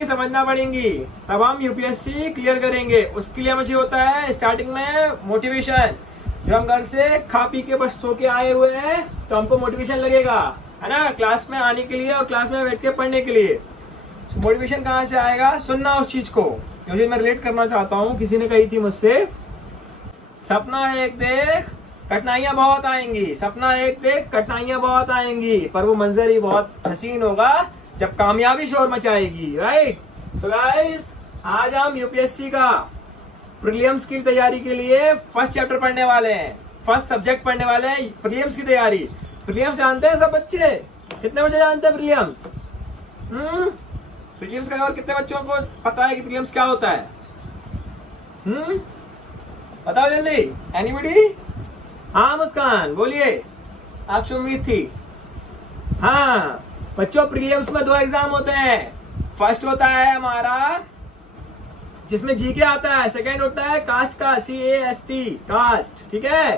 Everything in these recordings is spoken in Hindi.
समझना पड़ेंगी, तब हम यूपीएससी क्लियर करेंगे। उसके लिए मुझे होता है स्टार्टिंग में मोटिवेशन। जब हम घर से खा पी के बस सो के आए हुए हैं तो हमको मोटिवेशन लगेगा, है ना, क्लास में आने के लिए और क्लास में बैठ के पढ़ने के लिए। मोटिवेशन कहाँ से आएगा? सुनना उस चीज को जो मैं रिलेट करना चाहता हूँ। किसी ने कही थी मुझसे, सपना एक देख कठिनाइयां बहुत आएंगी, सपना एक देख कठिनाइयां बहुत आएंगी, पर वो मंजर ही बहुत हसीन होगा जब कामयाबी शोर मचाएगी। राइट। सो गाइस, आज हम यूपीएससी का प्रीलिम्स की तैयारी के लिए फर्स्ट चैप्टर पढ़ने वाले हैं, फर्स्ट सब्जेक्ट पढ़ने वाले हैं, प्रीलिम्स की तैयारी। प्रीलिम्स जानते हैं सब बच्चे? कितने बच्चे जानते हैं प्रीलिम्स? प्रीलिम्स का और कितने बच्चों को पता है कि प्रीलिम्स क्या होता है? बताओ जल्दी। एनीबडी? हाँ मुस्कान बोलिए, आपसे उम्मीद थी। हाँ बच्चों, प्रीलिम्स में 2 एग्जाम होते हैं। फर्स्ट होता है हमारा जिसमें जीके आता है, सेकंड होता है कास्ट का, CAST कास्ट। ठीक है।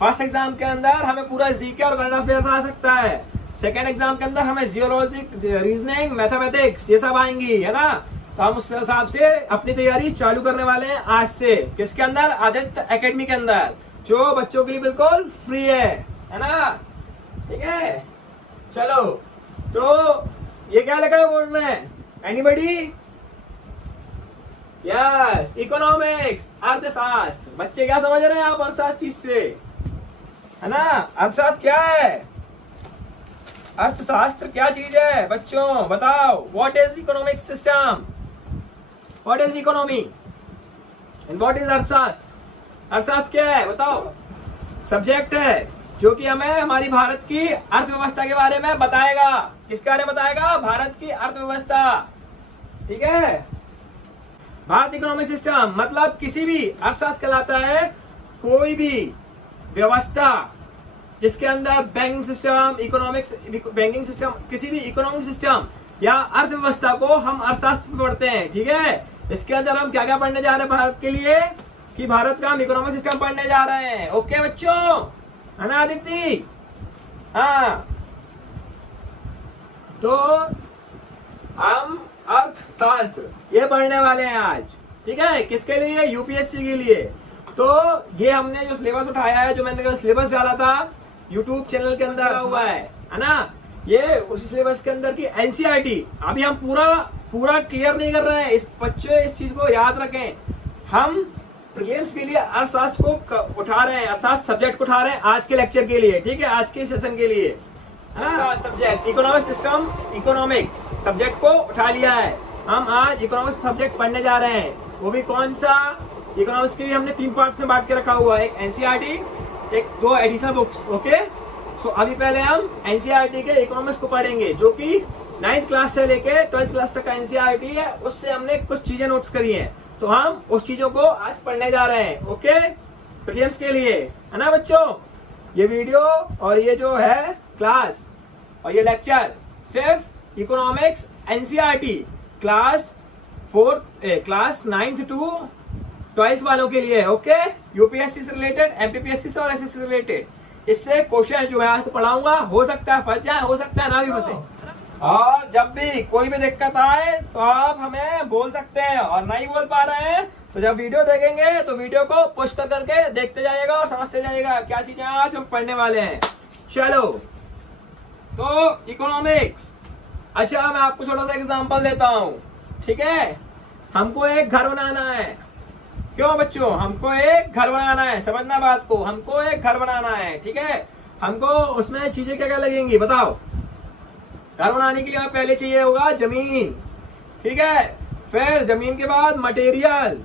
फर्स्ट एग्जाम के अंदर हमें पूरा जीके और करंट अफेयर्स आ सकता है। सेकंड एग्जाम के अंदर हमें जियोलॉजी, रीजनिंग, मैथमेटिक्स ये सब आएंगी, है ना। तो हम उस हिसाब से अपनी तैयारी चालू करने वाले हैं आज से। किसके अंदर? आदित्य एकेडमी के अंदर, जो बच्चों के लिए बिल्कुल फ्री है ना। ठीक है, चलो। तो ये क्या लिखा है बोर्ड में? एनीबडी? यस, इकोनॉमिक्स, अर्थशास्त्र। बच्चे क्या समझ रहे हैं आप अर्थशास्त्र चीज से, है ना? अर्थशास्त्र क्या है? अर्थशास्त्र क्या चीज है बच्चों, बताओ। What is economic system, what is economy and what is अर्थशास्त्र? अर्थशास्त्र क्या है बताओ? सब्जेक्ट है जो कि हमें हमारी भारत की अर्थव्यवस्था के बारे में बताएगा। किसके बारे में बताएगा? भारत की अर्थव्यवस्था। ठीक है। भारत इकोनॉमिक सिस्टम मतलब किसी भी, अर्थशास्त्र कहलाता है कोई भी व्यवस्था जिसके अंदर banking system, economics, banking system, किसी भी इकोनॉमिक सिस्टम या अर्थव्यवस्था को हम अर्थशास्त्र में पढ़ते हैं। ठीक है। इसके अंदर हम क्या क्या पढ़ने जा रहे हैं भारत के लिए, कि भारत का हम इकोनॉमिक सिस्टम पढ़ने जा रहे हैं। ओके बच्चों, है ना आदित्य? हाँ, तो हम अर्थशास्त्र ये पढ़ने वाले हैं आज। ठीक है। किसके लिए? यूपीएससी के लिए। तो ये हमने जो सिलेबस उठाया है, जो मैंने सिलेबस डाला था यूट्यूब चैनल के अंदर हुआ है ना, ये उसी सिलेबस के अंदर की एनसीईआरटी। अभी हम पूरा क्लियर नहीं कर रहे हैं। इस बच्चों इस चीज को याद रखें, हम प्रीलिम्स के लिए अर्थशास्त्र को उठा रहे हैं, अर्थशास्त्र सब्जेक्ट को उठा रहे हैं आज के लेक्चर के लिए। ठीक है, आज के सेशन के लिए subject economic system, economics subject को उठा लिया है। हम आज इकोनॉमिक्स सब्जेक्ट पढ़ने जा रहे हैं। वो भी कौन सा? इकोनॉमिक्स के लिए हमने 3 पार्ट में बांट के रखा हुआ है, एक एनसीईआरटी, एक 2 एडिशनल बुक्स। ओके। सो अभी पहले हम एनसीईआरटी के इकोनॉमिक्स को पढ़ेंगे, जो कि 9th क्लास से लेके 12th क्लास तक का एनसीईआरटी है। उससे हमने कुछ चीजें नोट्स करी हैं, तो हम उस चीजों को आज पढ़ने जा रहे हैं। ओके, प्रीलिम्स के लिए, है ना बच्चों? ये वीडियो और ये जो है क्लास और ये लेक्चर सिर्फ economics NCERT class 9th to 12th वालों के लिए। ओके, यूपीएससी से रिलेटेड, एमपीपीएससी से और एसएससी से रिलेटेड। इससे क्वेश्चन जो मैं आपको पढ़ाऊंगा हो सकता है फंस जाए, हो सकता है ना भी फंसे। और जब भी कोई भी दिक्कत आए तो आप हमें बोल सकते हैं, और नहीं बोल पा रहे हैं तो जब वीडियो देखेंगे तो वीडियो को पुश कर करके देखते जाइएगा और समझते जाइएगा क्या चीजें आज हम पढ़ने वाले हैं। चलो, तो इकोनॉमिक्स। अच्छा, मैं आपको छोटा सा एग्जांपल देता हूँ। ठीक है। हमको एक घर बनाना है। क्यों बच्चों? हमको एक घर बनाना है, समझना बात को। हमको एक घर बनाना है। ठीक है। हमको उसमें चीजें क्या क्या लगेंगी बताओ? घर बनाने के लिए हमें पहले चाहिए होगा जमीन। ठीक है। फिर जमीन के बाद मटेरियल,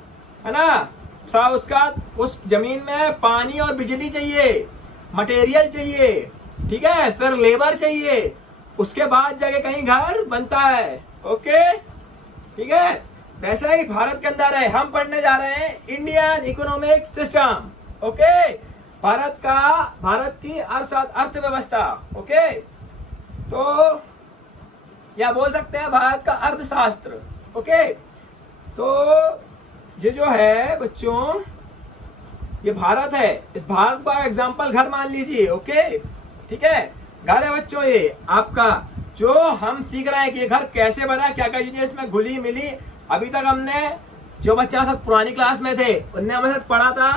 है ना। उसका उस जमीन में पानी और बिजली चाहिए, मटेरियल चाहिए। ठीक है। फिर लेबर चाहिए। उसके बाद जाके कहीं घर बनता है। ओके, ठीक है। वैसा ही भारत के अंदर है। हम पढ़ने जा रहे हैं Indian economic system. Okay, Bharat की अर्थव्यवस्था। ओके, तो या बोल सकते हैं भारत का अर्थशास्त्र। ओके, तो ये जो है बच्चों, ये भारत है। इस भारत का एग्जाम्पल घर मान लीजिए। ओके, ठीक है। घर है बच्चों ये आपका, जो हम सीख रहे हैं कि ये घर कैसे बना, क्या क्या चीजें इसमें घुली मिली। अभी तक हमने जो बच्चा साथ पुरानी क्लास में थे उनने हमारे साथ पढ़ा था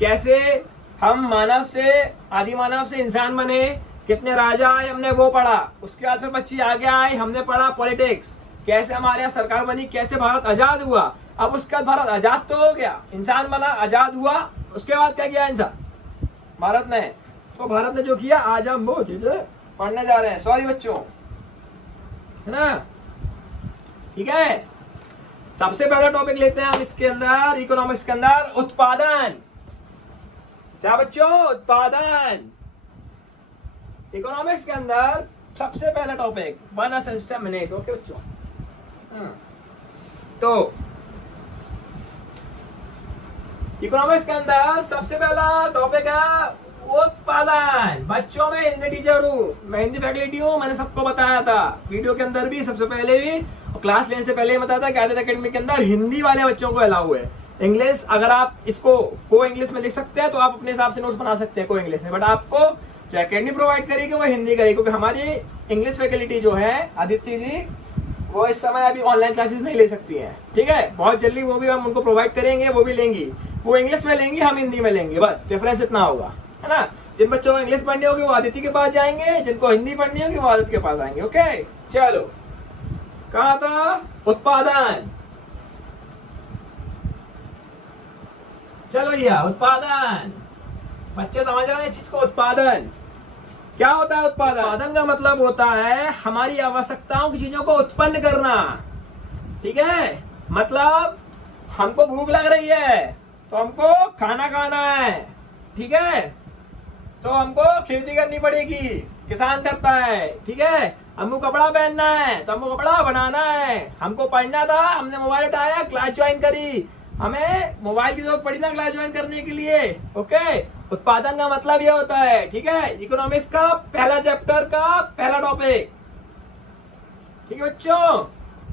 कैसे हम मानव से, आदि मानव से इंसान बने, कितने राजा आए हमने वो पढ़ा। उसके बाद फिर बच्ची आगे आए, हमने पढ़ा पॉलिटिक्स, कैसे हमारे यहाँ सरकार बनी, कैसे भारत आजाद हुआ। अब उसके बाद भारत आजाद तो हो गया, इंसान बना, आजाद हुआ, उसके बाद क्या किया इंसान भारत ने, तो भारत ने जो किया आज हम वो चीजें पढ़ने जा रहे हैं। सॉरी बच्चों, है ना, ठीक है। सबसे पहला टॉपिक लेते हैं हम इसके अंदर, इकोनॉमिक्स के अंदर, उत्पादन। क्या बच्चों, उत्पादन। इकोनॉमिक्स के अंदर सबसे पहला टॉपिक 1 सिस्टम मिनट। ओके बच्चों, तो इकोनॉमिक्स के अंदर सबसे पहला टॉपिक है उत्पादन। बच्चों में हिंदी टीचर हूँ, मैं हिंदी फैकल्टी हूँ, मैंने सबको बताया था वीडियो के अंदर भी, सबसे पहले भी, और क्लास लेने से पहले ही बताया था कि आदित्य एकेडमी के अंदर हिंदी वाले बच्चों को अलाउ है। इंग्लिश अगर आप इसको को इंग्लिश में लिख सकते हैं तो आप अपने हिसाब से नोट्स बना सकते हैं को इंग्लिश में, बट आपको जो एकेडमी प्रोवाइड करेगी वो हिंदी करेगी, क्योंकि हमारी इंग्लिश फैकल्टी जो है आदित्य जी वो इस समय अभी ऑनलाइन क्लासेस नहीं ले सकती हैं, ठीक है। बहुत जल्दी वो भी हम उनको प्रोवाइड करेंगे, वो भी लेंगी, वो इंग्लिश में लेंगी, हम हिंदी में लेंगे, बस डिफरेंस इतना होगा, है ना। जिन बच्चों को इंग्लिश पढ़नी होगी वो आदित्य के पास जाएंगे, जिनको हिंदी पढ़नी होगी वो आदित्य के पास आएंगे। ओके चलो, कहा था उत्पादन। चलो भैया, उत्पादन बच्चे समझ रहे हैं चीज को। उत्पादन क्या होता है? उत्पादन का मतलब होता है हमारी आवश्यकताओं की चीजों को उत्पन्न करना, ठीक है। मतलब हमको भूख लग रही है तो हमको खाना खाना है, ठीक है, तो हमको खेती करनी पड़ेगी, किसान करता है, ठीक है। हमको कपड़ा पहनना है तो हमको कपड़ा बनाना है। हमको पढ़ना था, हमने मोबाइल उठाया, क्लास ज्वाइन करी, हमें मोबाइल की जरूरत पड़ी ना क्लास ज्वाइन करने के लिए। ओके, उत्पादन का मतलब ये होता है, ठीक है। इकोनॉमिक्स का पहला चैप्टर का पहला टॉपिक, ठीक है बच्चों,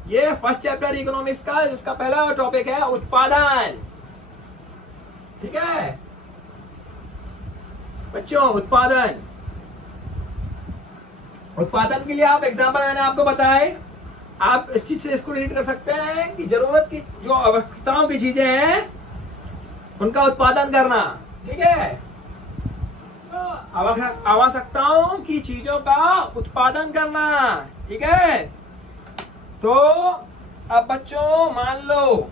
ये फर्स्ट चैप्टर इकोनॉमिक्स का, जिसका पहला टॉपिक है उत्पादन, ठीक है बच्चों। उत्पादन, उत्पादन के लिए आप एग्जाम्पल मैंने आपको बताए, आप इस चीज से इसको रिलेट कर सकते हैं कि जरूरत की जो आवश्यकताओं की चीजें हैं उनका उत्पादन करना, ठीक है। तो आवश्यकताओं की चीजों का उत्पादन करना, ठीक है। तो अब बच्चों मान लो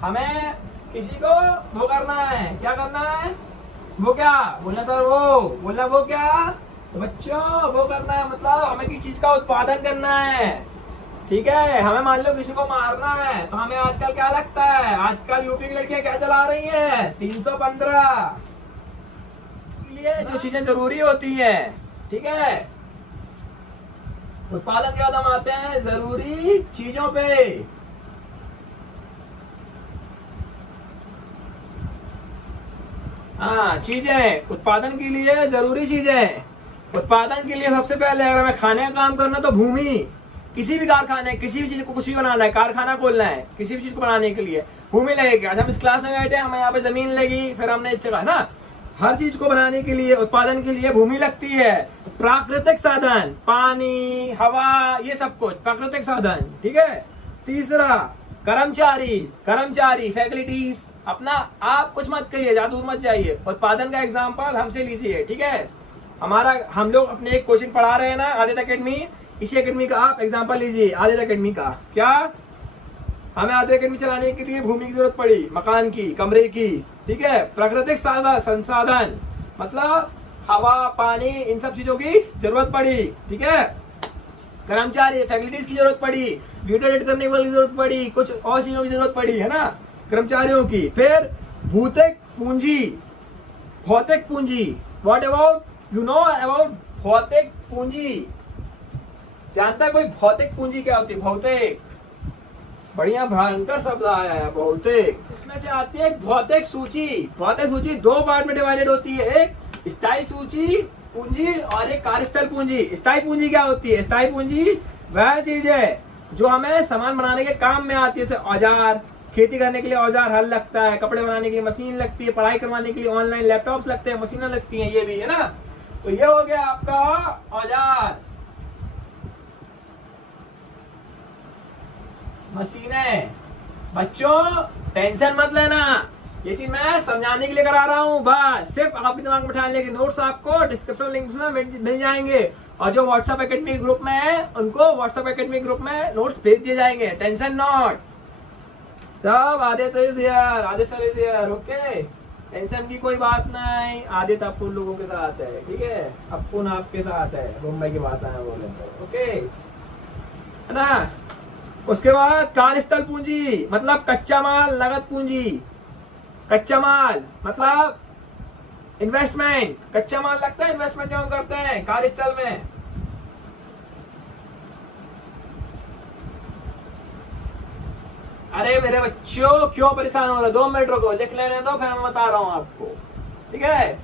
हमें किसी को वो करना है, क्या करना है, वो क्या बोलना सर, वो बोलना वो क्या, तो बच्चों वो करना है, मतलब हमें किसी चीज का उत्पादन करना है, ठीक है। हमें मान लो किसी को मारना है तो हमें आजकल क्या लगता है, आजकल यूपी की लड़कियां क्या चला रही हैं, 315 के लिए जो चीजें जरूरी होती हैं, ठीक है। उत्पादन के बाद हम आते हैं जरूरी चीजों पे। हाँ, चीजें उत्पादन के लिए जरूरी चीजें। उत्पादन के लिए सबसे पहले अगर हमें खाने का काम करना तो भूमि, किसी भी कारखाने, किसी भी चीज को कुछ भी बनाना है, कारखाना खोलना है, किसी भी चीज को बनाने के लिए भूमि लगेगी। आज हम इस क्लास में बैठे, हमें यहाँ पे जमीन लगी, फिर हमने इस जगह ना, हर चीज को बनाने के लिए, उत्पादन के लिए भूमि लगती है। प्राकृतिक साधन, पानी, हवा, ये सब कुछ प्राकृतिक साधन, ठीक है। तीसरा कर्मचारी, कर्मचारी फैकल्टीज, अपना आप कुछ मत करिए, ज्यादा दूर मत जाइए, उत्पादन का एग्जाम्पल हमसे लीजिए, ठीक है। हमारा हम लोग अपने एक कोचिंग पढ़ा रहे हैं ना आदित्य एकेडमी, इसी एकेडमी का आप एग्जाम्पल लीजिए। आदित्य एकेडमी का क्या, हमें आदित्य एकेडमी चलाने के लिए भूमि की जरूरत पड़ी, मकान की, कमरे की, ठीक है। प्राकृतिक संसाधन मतलब हवा, पानी, इन सब चीजों की जरूरत पड़ी, ठीक है। कर्मचारी फैकल्टीज की जरूरत पड़ी, वीडियो एडिट करने वाली जरूरत पड़ी, कुछ और चीजों की जरूरत पड़ी, है ना, कर्मचारियों की। फिर भौतिक पूंजी, भौतिक पूंजी, what about you know about भौतिक पूंजी, जानता है कोई भौतिक पूंजी क्या होती है? भौतिक, बढ़िया भयंकर शब्द आया है भौतिक। इसमें से आती है भौतिक सूची। भौतिक सूची दो पार्ट में डिवाइडेड होती है, एक स्थायी सूची पूंजी और एक कार्यस्थल पूंजी। स्थायी पूंजी क्या होती है? स्थायी पूंजी वह चीज है जो हमें सामान बनाने के काम में आती है, जैसे औजार, खेती करने के लिए औजार हल लगता है, कपड़े बनाने के लिए मशीन लगती है, पढ़ाई करवाने के लिए ऑनलाइन लैपटॉप्स लगते हैं, मशीनें लगती हैं, ये भी है ना। तो ये हो गया आपका औजार, मशीनें। बच्चों टेंशन मत लेना, ये चीज मैं समझाने के लिए करा रहा हूँ बस। सिर्फ आपके दिमाग में बैठाने के नोट्स आपको डिस्क्रिप्शन लिंक में मिल जाएंगे, और जो व्हाट्सएप एकेडमी ग्रुप में है उनको व्हाट्सएप एकेडमी ग्रुप में नोट्स भेज दिए जाएंगे। Tension not. तब Aditya is here, Aditya sir is here, okay. Tension की कोई बात नहीं। आदित्य अपुन लोगों के साथ है, ठीक है। अपुन आपके साथ है, मुंबई की भाषा में बोले तो, ओके है ना। उसके बाद कार्यस्थल पूंजी मतलब कच्चा माल, नगद पूंजी। कच्चा माल मतलब इन्वेस्टमेंट, कच्चा माल लगता है इन्वेस्टमेंट जो हम करते हैं कार्यस्थल में। अरे मेरे बच्चों क्यों परेशान हो रहे, 2 मिनट रुको, लिख लेने दो, फिर मैं बता रहा हूं आपको, ठीक है।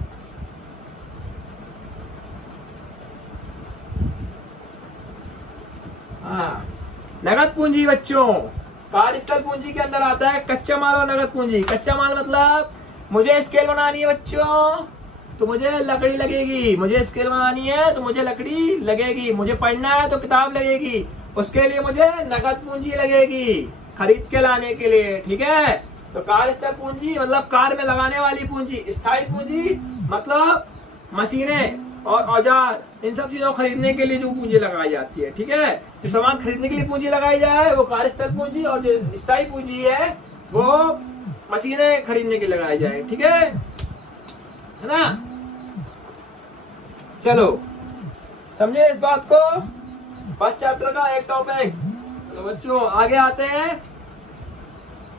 हाँ, नगद पूंजी बच्चों कार्यस्थल पूंजी के अंदर आता है कच्चा माल और नगद पूंजी। कच्चा माल मतलब मुझे स्केल बनानी है बच्चों तो मुझे लकड़ी लगेगी, मुझे स्केल बनानी है तो मुझे लकड़ी लगेगी, मुझे पढ़ना है तो किताब लगेगी, उसके लिए मुझे नगद पूंजी लगेगी खरीद के लाने के लिए, ठीक है। तो कार्यस्थल पूंजी मतलब कार में लगाने वाली पूंजी। स्थायी पूंजी मतलब मशीनें और औजार, इन सब चीजों को खरीदने के लिए जो पूंजी लगाई जाती है, ठीक है। जो सामान खरीदने के लिए पूंजी लगाई जाए वो कार्यस्थल पूंजी, और जो स्थायी पूंजी है वो मशीनें खरीदने के लिए लगाई जाए, ठीक है ना। चलो समझे इस बात को, फर्स्ट चैप्टर का एक टॉपिक। तो बच्चों आगे आते हैं,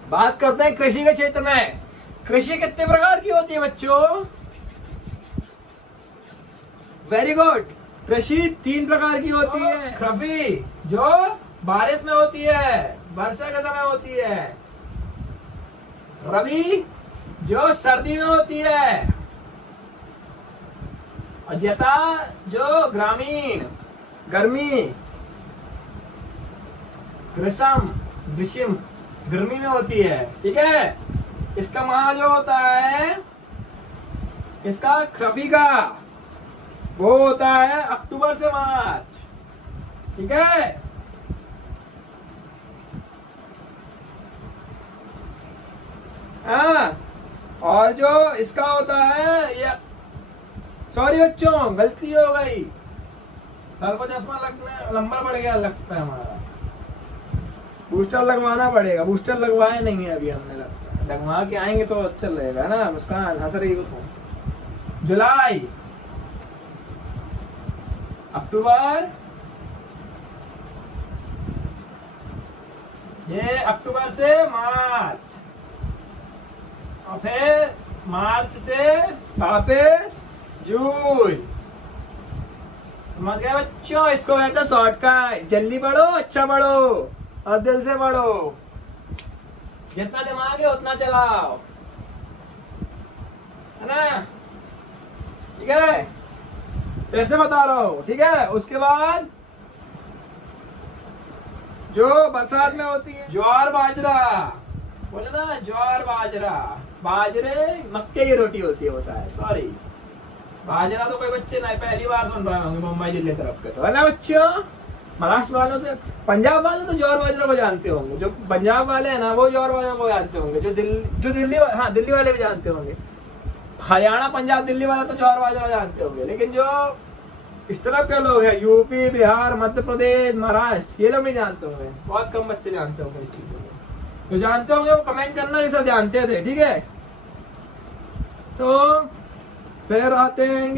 बात करते हैं कृषि के क्षेत्र में। कृषि कितने प्रकार की होती है बच्चों? Very good. कृषि 3 प्रकार की होती है। खरीफी जो बारिश में होती है, वर्षा के समय होती है। रबी जो सर्दी में होती है। और जता जो ग्रामीण गर्मी, ग्रीष्म गर्मी में होती है, ठीक है। इसका माह जो होता है इसका खरीफी का वो होता है अक्टूबर से मार्च, ठीक है। हाँ, और जो इसका होता है ये, सॉरी बच्चों गलती हो गई, सर को चश्मा लगने नंबर बढ़ गया लगता है हमारा। बूस्टर लगवाना पड़ेगा, बूस्टर लगवाए नहीं है अभी हमने, लगवा के आएंगे तो अच्छा लगेगा ना। मुस्कान हंस रही हो तुम। जुलाई, अक्टूबर, ये अक्टूबर से मार्च, और फिर मार्च से वापस जून। समझ गए बच्चों? इसको कहते हैं शॉर्टकट। जल्दी पढ़ो, अच्छा पढ़ो और दिल से पढ़ो। जितना दिमाग है उतना चलाओ, है ना, ठीक है। कैसे बता रहा हूं, ठीक है। उसके बाद जो बरसात में होती है ज्वार बाजरा, बोले ना ज्वार बाजरा, बाजरे मक्के की रोटी होती है वो शायद, सॉरी बाजरा तो कोई बच्चे नहीं, पहली बार सुन रहे होंगे मुंबई दिल्ली तरफ के, तो है ना बच्चों। महाराष्ट्र वालों से, पंजाब वाले तो ज्वार बाजरा को जानते होंगे, जो पंजाब वाले हैं ना वो ज्वार बाजरा को जानते होंगे, जो दिल्ली हाँ दिल्ली वाले भी जानते होंगे। हरियाणा पंजाब दिल्ली वाला तो ज्वार बाजरा जानते होंगे, लेकिन जो इस तरफ के लोग हैं यूपी बिहार मध्य प्रदेश महाराष्ट्र, ये लोग नहीं जानते होंगे, बहुत कम बच्चे जानते होंगे इस चीज को। जो जानते होंगे वो कमेंट करना कि सब जानते थे, ठीक है। तो फिर आते हैं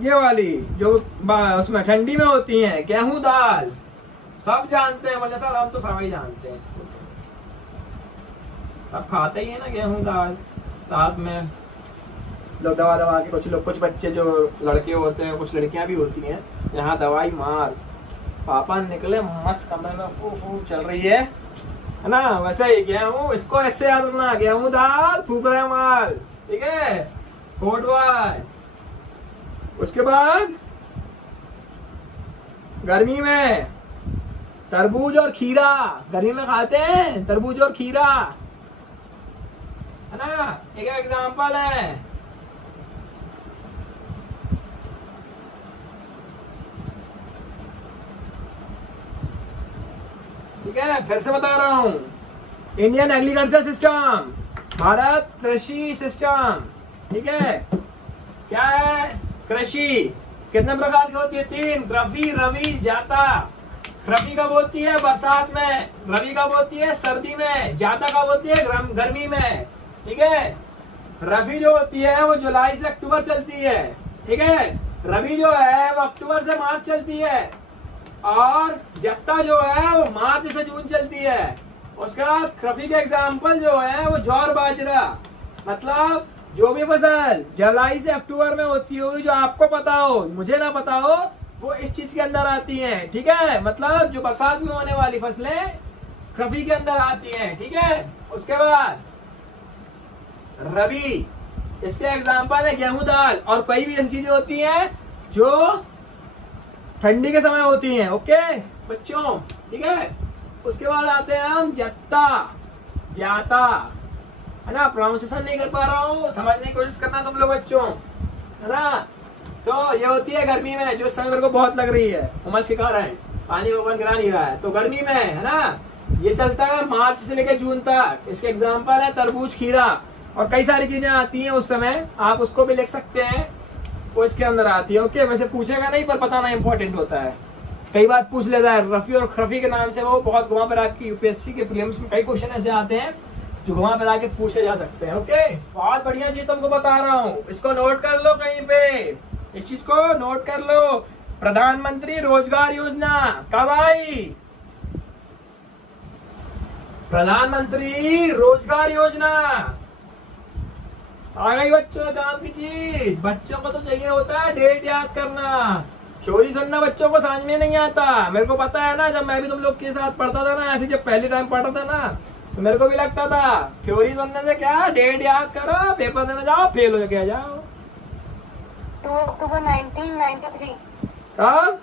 ये वाली जो उसमें ठंडी में होती है, गेहूं दाल, सब जानते हैं, बोले सर हम तो सभी जानते हैं इसको, तो सब खाते ही है ना गेहूं दाल। साथ में लोग दवा दवा के, कुछ बच्चे जो लड़के होते हैं, कुछ लड़कियां भी होती हैं, यहाँ दवाई मार, पापा निकले मस्त कमरे में फूक चल रही है ना। वैसे ही गेहूं, इसको ऐसे याद रखना, गेहूं दाल फूक रहे माल, ठीक है, कोट वाय। उसके बाद गर्मी में तरबूज और खीरा, गर्मी में खाते हैं तरबूज और खीरा, है ना। एक एग्जांपल है है, फिर से बता रहा हूँ, इंडियन एग्रीकल्चर सिस्टम, भारत कृषि सिस्टम, ठीक है। क्या है कृषि, कितने प्रकार की होती है? 3, रबी, रवि, जाता। रबी कब होती है? बरसात में। रबी कब होती है? सर्दी में। जाता कब होती है? गर्मी में, ठीक है। रबी जो होती है वो जुलाई से अक्टूबर चलती है, ठीक है। रबी जो है वो अक्टूबर से मार्च चलती है, और जाता जो है वो मार्च से जून चलती है। उसके बाद रबी के एग्जाम्पल जो है वो ज्वार बाजरा, मतलब जो भी फसल जुलाई से अक्टूबर में होती होगी, जो आपको पता हो, मुझे ना पता हो, वो इस चीज के अंदर आती हैं, ठीक है। मतलब जो बरसात में होने वाली फसलें रबी के अंदर आती हैं, ठीक है। उसके बाद रबी, इसके एग्जाम्पल है गेहूं, दाल, और कई भी ऐसी चीजें होती हैं जो ठंडी के समय होती हैं, ओके बच्चों, ठीक है। उसके बाद आते हैं हम जत्ता, जाता, है ना। प्रोनाउंसिएशन नहीं कर पा रहा हूँ, समझने की कोशिश करना तुम लोग बच्चों, है ना। तो ये होती है गर्मी में, जो समय मेरे को बहुत लग रही है, उमस सिखा रहे हैं, पानी ओवन गिरा नहीं रहा है, तो गर्मी में, है ना। ये चलता है मार्च से लेकर जून तक। इसके एग्जाम्पल है तरबूज, खीरा, और कई सारी चीजें आती हैं उस समय, आप उसको भी लिख सकते हैं, वो इसके अंदर आती है, ओके। वैसे पूछेगा नहीं, पर बताना इंपॉर्टेंट होता है, कई बार पूछ लेता है। रफी और खरफी के नाम से वो बहुत घुमा फिरा के यूपीएससी के प्रीलिम्स में कई क्वेश्चन ऐसे आते हैं जो घुमा फिरा के पूछे जा सकते हैं, ओके। बहुत बढ़िया चीज तुमको बता रहा हूँ, इसको नोट कर लो कहीं पे, इस चीज को नोट कर लो। प्रधानमंत्री रोजगार योजना कब आई? प्रधानमंत्री रोजगार योजना आ गई बच्चों, काम की चीज। बच्चों को तो चाहिए होता है डेट याद करना, थ्योरी सुनना बच्चों को समझ में नहीं आता। मेरे को पता है ना, जब मैं भी तुम लोग के साथ पढ़ता था ना, ऐसे जब पहले टाइम पढ़ा था ना, तो मेरे को भी लगता था थ्योरी सुनने से क्या, डेट याद करो, पेपर देने जाओ, फेल हो के जाओ। 2 अक्टूबर 1993। कब?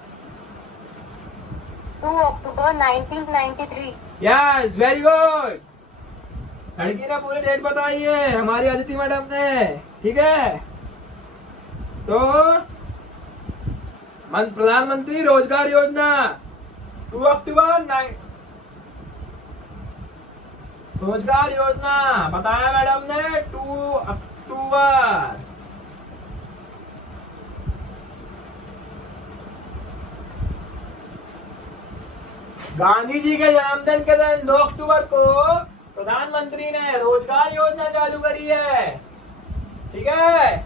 2 अक्टूबर 1993। Yes, very good. लड़की ने पूरी डेट बताई है, हमारी अदिति मैडम ने, ठीक है। तो प्रधानमंत्री रोजगार योजना 2 अक्टूबर रोजगार योजना बताया मैडम ने, 2 अक्टूबर। गांधी जी के जन्मदिन के दिन 2 अक्टूबर को प्रधानमंत्री ने रोजगार योजना चालू करी है, ठीक है।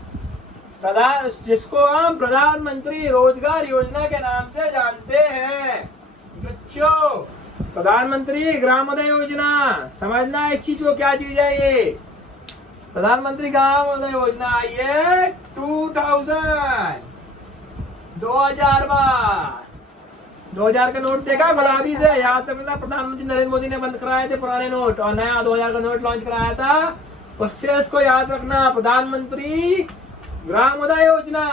जिसको हम प्रधानमंत्री रोजगार योजना के नाम से जानते हैं बच्चों। प्रधानमंत्री ग्रामोदय योजना, समझना इस चीज को, क्या चीज है ये। प्रधानमंत्री ग्रामोदय योजना आई है 2000 का नोट देखा गुलाबी से, याद रखना। प्रधानमंत्री नरेंद्र मोदी ने बंद कराए थे पुराने नोट, और नया 2000 का नोट लॉन्च कराया था, उससे इसको याद रखना। प्रधानमंत्री ग्रामोदय योजना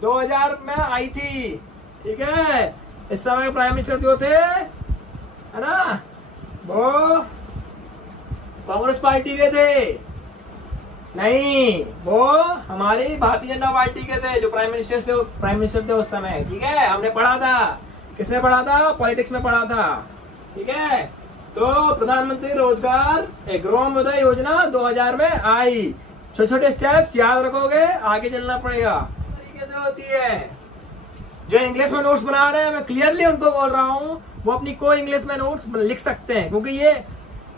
2000 में आई थी, ठीक है। इस समय प्राइम मिनिस्टर जो थे, है ना, वो कांग्रेस पार्टी के थे, नहीं, वो हमारी भारतीय जनता पार्टी के थे, जो प्राइम मिनिस्टर थे उस समय, ठीक है। हमने पढ़ा था, किसने पढ़ा था? पॉलिटिक्स में पढ़ा था, ठीक है। तो प्रधानमंत्री रोजगार ग्रामोदय योजना 2000 में आई। छोटे छोटे स्टेप्स याद रखोगे, आगे चलना पड़ेगा। तरीके से होती है। जो इंग्लिश में नोट्स बना रहे हैं, मैं क्लियरली उनको बोल रहा हूँ, वो अपनी को इंग्लिश में नोट्स लिख सकते हैं, क्योंकि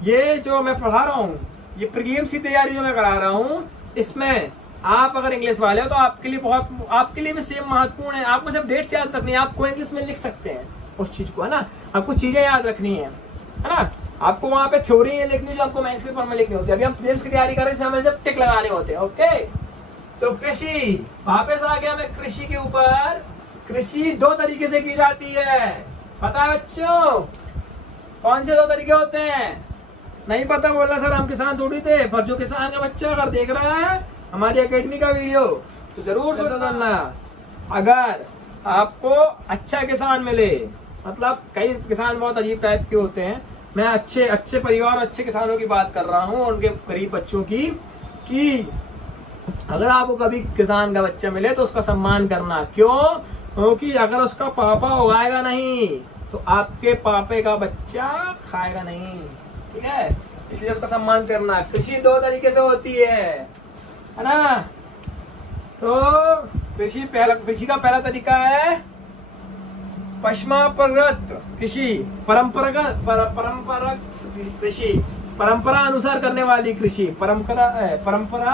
ये जो मैं पढ़ा रहा हूँ, ये प्रीलिम्स की तैयारी जो मैं करा रहा हूँ, इसमें आप अगर इंग्लिश वाले हो तो आपके लिए भी सेम महत्वपूर्ण है। आपको सिर्फ डेट्स याद रखनी है, आपको इंग्लिश में लिख सकते हैं उस चीज को, है ना। आपको चीजें याद रखनी है ना। आपको वहां पे थ्योरी लिखनी जो आपको मेंस पेपर में लिखनी होती है। अभी हम प्रीलिम्स की तैयारी कर रहे हैं, इसमें हमें सिर्फ टिक लगाने होते हैं, ओके। तो कृषि, वापस आ गया मैं कृषि के ऊपर। कृषि 2 तरीके से की जाती है, पता है बच्चों? कौन से 2 तरीके होते हैं? नहीं पता बोलना सर, हम किसान थोड़ी थे। पर जो किसान का बच्चा अगर देख रहा है हमारी एकेडमी का वीडियो, तो जरूर सुनना। अगर आपको अच्छा किसान मिले, मतलब कई किसान बहुत अजीब टाइप के होते हैं, मैं अच्छे परिवार, अच्छे किसानों की बात कर रहा हूँ, उनके गरीब बच्चों की, कि अगर आपको कभी किसान का बच्चा मिले तो उसका सम्मान करना। क्यों? क्योंकि अगर उसका पापा उगाएगा नहीं तो तो आपके पापे का बच्चा खाएगा नहीं, ठीक है, इसलिए उसका सम्मान करना। कृषि दो तरीके से होती है ना। तो कृषि का पहला तरीका है पश्चिमापरगत कृषि, परंपरागत कृषि, परंपरा अनुसार करने वाली कृषि, परंपरागत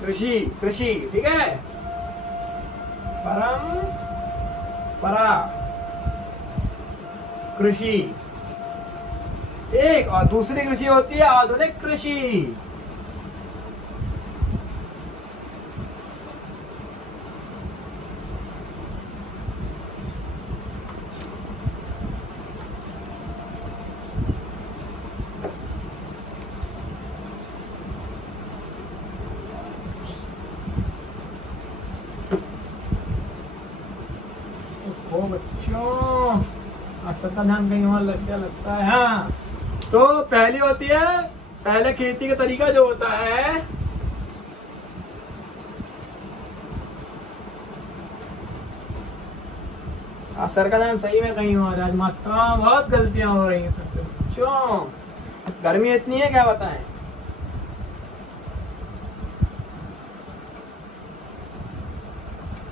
कृषि, ठीक है, परंपरा कृषि एक, और दूसरी कृषि होती है आधुनिक कृषि। ओ बच्चों, असर का ध्यान कहीं और लग गया लगता है। हाँ, तो पहली होती है, पहले खेती का तरीका जो होता है असर का ध्यान सही में कहीं और, आज मात्रा बहुत गलतियां हो रही हैं सबसे बच्चों, गर्मी इतनी है क्या बताएं।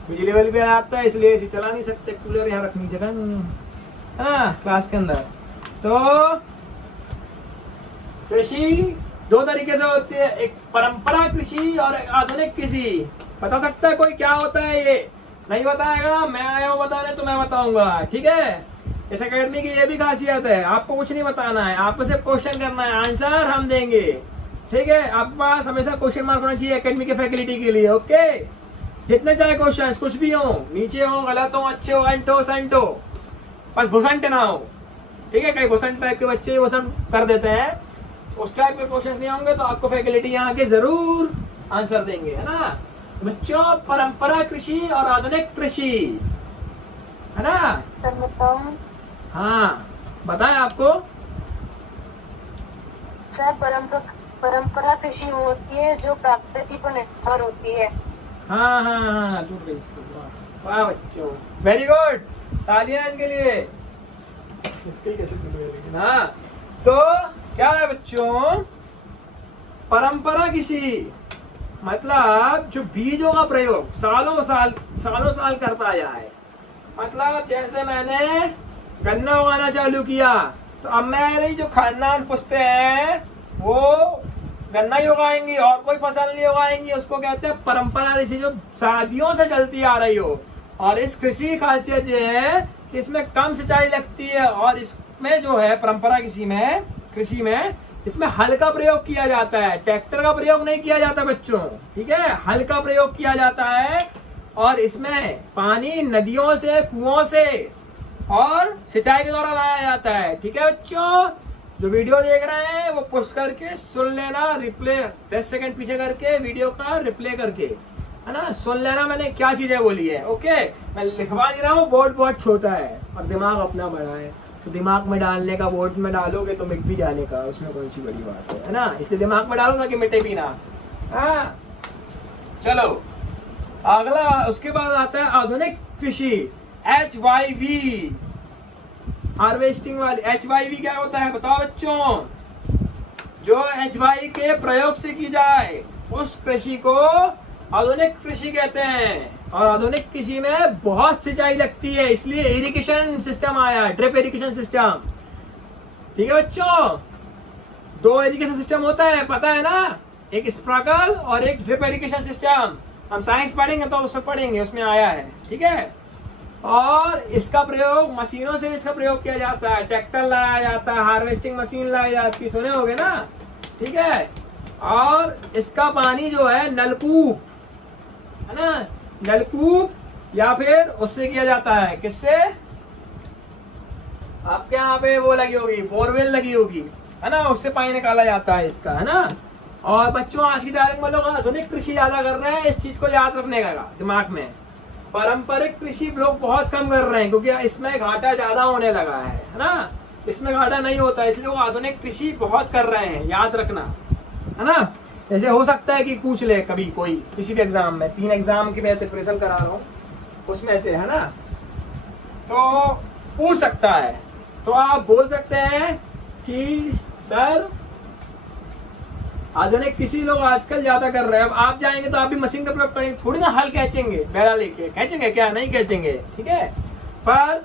बिजली वाली भी आता है इसलिए एसी चला नहीं सकते, कूलर यहाँ रखनी जगह नहीं है, हाँ, क्लास के अंदर। तो कृषि दो तरीके से होती है, एक परंपरा कृषि और एक आधुनिक कृषि। बता सकता है कोई क्या होता है? ये नहीं बताएगा, मैं आया हूँ बताने तो मैं बताऊंगा, ठीक है। इस अकेडमी की ये भी खासियत है, आपको कुछ नहीं बताना है, आपको सिर्फ क्वेश्चन करना है, आंसर हम देंगे, ठीक है। आपके पास हमेशा क्वेश्चन मार्क होना चाहिए अकेडमी के फैकल्टी के लिए, ओके। जितने चाहे क्वेश्चन कुछ भी हो, नीचे हो, गलत हो, अच्छे हो, अंटो संटो, बस भुसंट ना हो, ठीक है। कई भुसंट टाइप के बच्चे भुसंट कर देते हैं, उस टाइप के क्वेश्चन नहीं होंगे तो आपको फैकल्टी यहाँ के जरूर आंसर देंगे, है ना बच्चों। परंपरा कृषि और आधुनिक कृषि, है ना सर बताऊं? हाँ बताएं आपको। सर परंपरा कृषि होती है जो प्रकृति पर निर्भर होती है। हाँ हाँ हाँ, वाह बच्चों, वेरी गुड, तालियां इनके लिए। स्किल कैसे लेकिन, हाँ। तो क्या है बच्चों, परंपरा कृषि मतलब जो बीजों का प्रयोग सालों साल करता आया है। मतलब जैसे मैंने गन्ना उगाना चालू किया तो अब मेरी जो खानदान पुश्ते हैं वो गन्ना ही उगाएंगी और कोई फसल नहीं उगाएंगी, उसको कहते हैं परंपरा कृषि, जो सदियों से चलती आ रही हो। और इस कृषि की खासियत ये है कि इसमें कम सिंचाई लगती है, और इसमें जो है परंपरा कृषि में इसमें हल का प्रयोग किया जाता है, ट्रैक्टर का प्रयोग नहीं किया जाता बच्चों, ठीक है। हल का प्रयोग किया जाता है और इसमें पानी नदियों से, कुओं से और सिंचाई के द्वारा लाया जाता है, ठीक है बच्चों। जो वीडियो देख रहे हैं वो पुश करके सुन लेना, रिप्ले 10 सेकंड पीछे करके वीडियो का रिप्ले करके, है ना, सुन लेना मैंने क्या चीजें बोली है, ओके। मैं लिखवा नहीं रहा हूँ, बोर्ड बहुत छोटा है और दिमाग अपना बड़ा है, तो दिमाग में डालने का, बोर्ड में डालोगे तो मिट भी जाने का, उसमें कौन सी बड़ी बात है ना। इसलिए दिमाग में डालो ना कि मिटे भी ना। हाँ चलो अगला, उसके बाद आता है आधुनिक कृषि, HYV, हार्वेस्टिंग वाली। HYV क्या होता है बताओ बच्चों? जो HYV के प्रयोग से की जाए उस कृषि को आधुनिक कृषि कहते हैं। और आधुनिक कृषि में बहुत सिंचाई लगती है, इसलिए इरिगेशन सिस्टम आया है, ड्रिप इरिगेशन सिस्टम, ठीक है बच्चों। 2 इरिगेशन सिस्टम होता है, पता है ना, एक स्प्रिंकल और एक ड्रिप इरिगेशन सिस्टम। हम साइंस पढ़ेंगे तो उसमें पढ़ेंगे, उसमें आया है, ठीक है। और इसका प्रयोग मशीनों से इसका प्रयोग किया जाता है, ट्रैक्टर लाया जाता है, हार्वेस्टिंग मशीन लाई जाती है, सुने होगे ना, ठीक है। और इसका पानी जो है नलकूप, है ना, नलकूप या फिर उससे किया जाता है, किससे? आपके यहाँ पे वो लगी होगी, बोरवेल लगी होगी, है ना, उससे पानी निकाला जाता है इसका, है ना। और बच्चों आज की तारीख में लोग आधुनिक कृषि ज्यादा कर रहे हैं, इस चीज को याद रखने का दिमाग में। पारंपरिक कृषि लोग बहुत कम कर रहे हैं क्योंकि इसमें घाटा ज्यादा होने लगा है ना। इसमें घाटा नहीं होता, इसलिए वो आधुनिक कृषि बहुत कर रहे हैं, याद रखना, है ना। जैसे हो सकता है कि पूछ ले कभी कोई किसी भी एग्जाम में, 3 एग्जाम की मैं प्रिपरेशन करा रहा हूँ उसमें से, है ना। तो पूछ सकता है। तो आप बोल सकते हैं कि सर आधुनिक किसी लोग आजकल ज्यादा कर रहे हैं। अब आप जाएंगे तो आप भी मशीन का प्रयोग करेंगे, थोड़ी ना हल खींचेंगे, बैला लेके खींचेंगे क्या? नहीं खींचेंगे, ठीक है। पर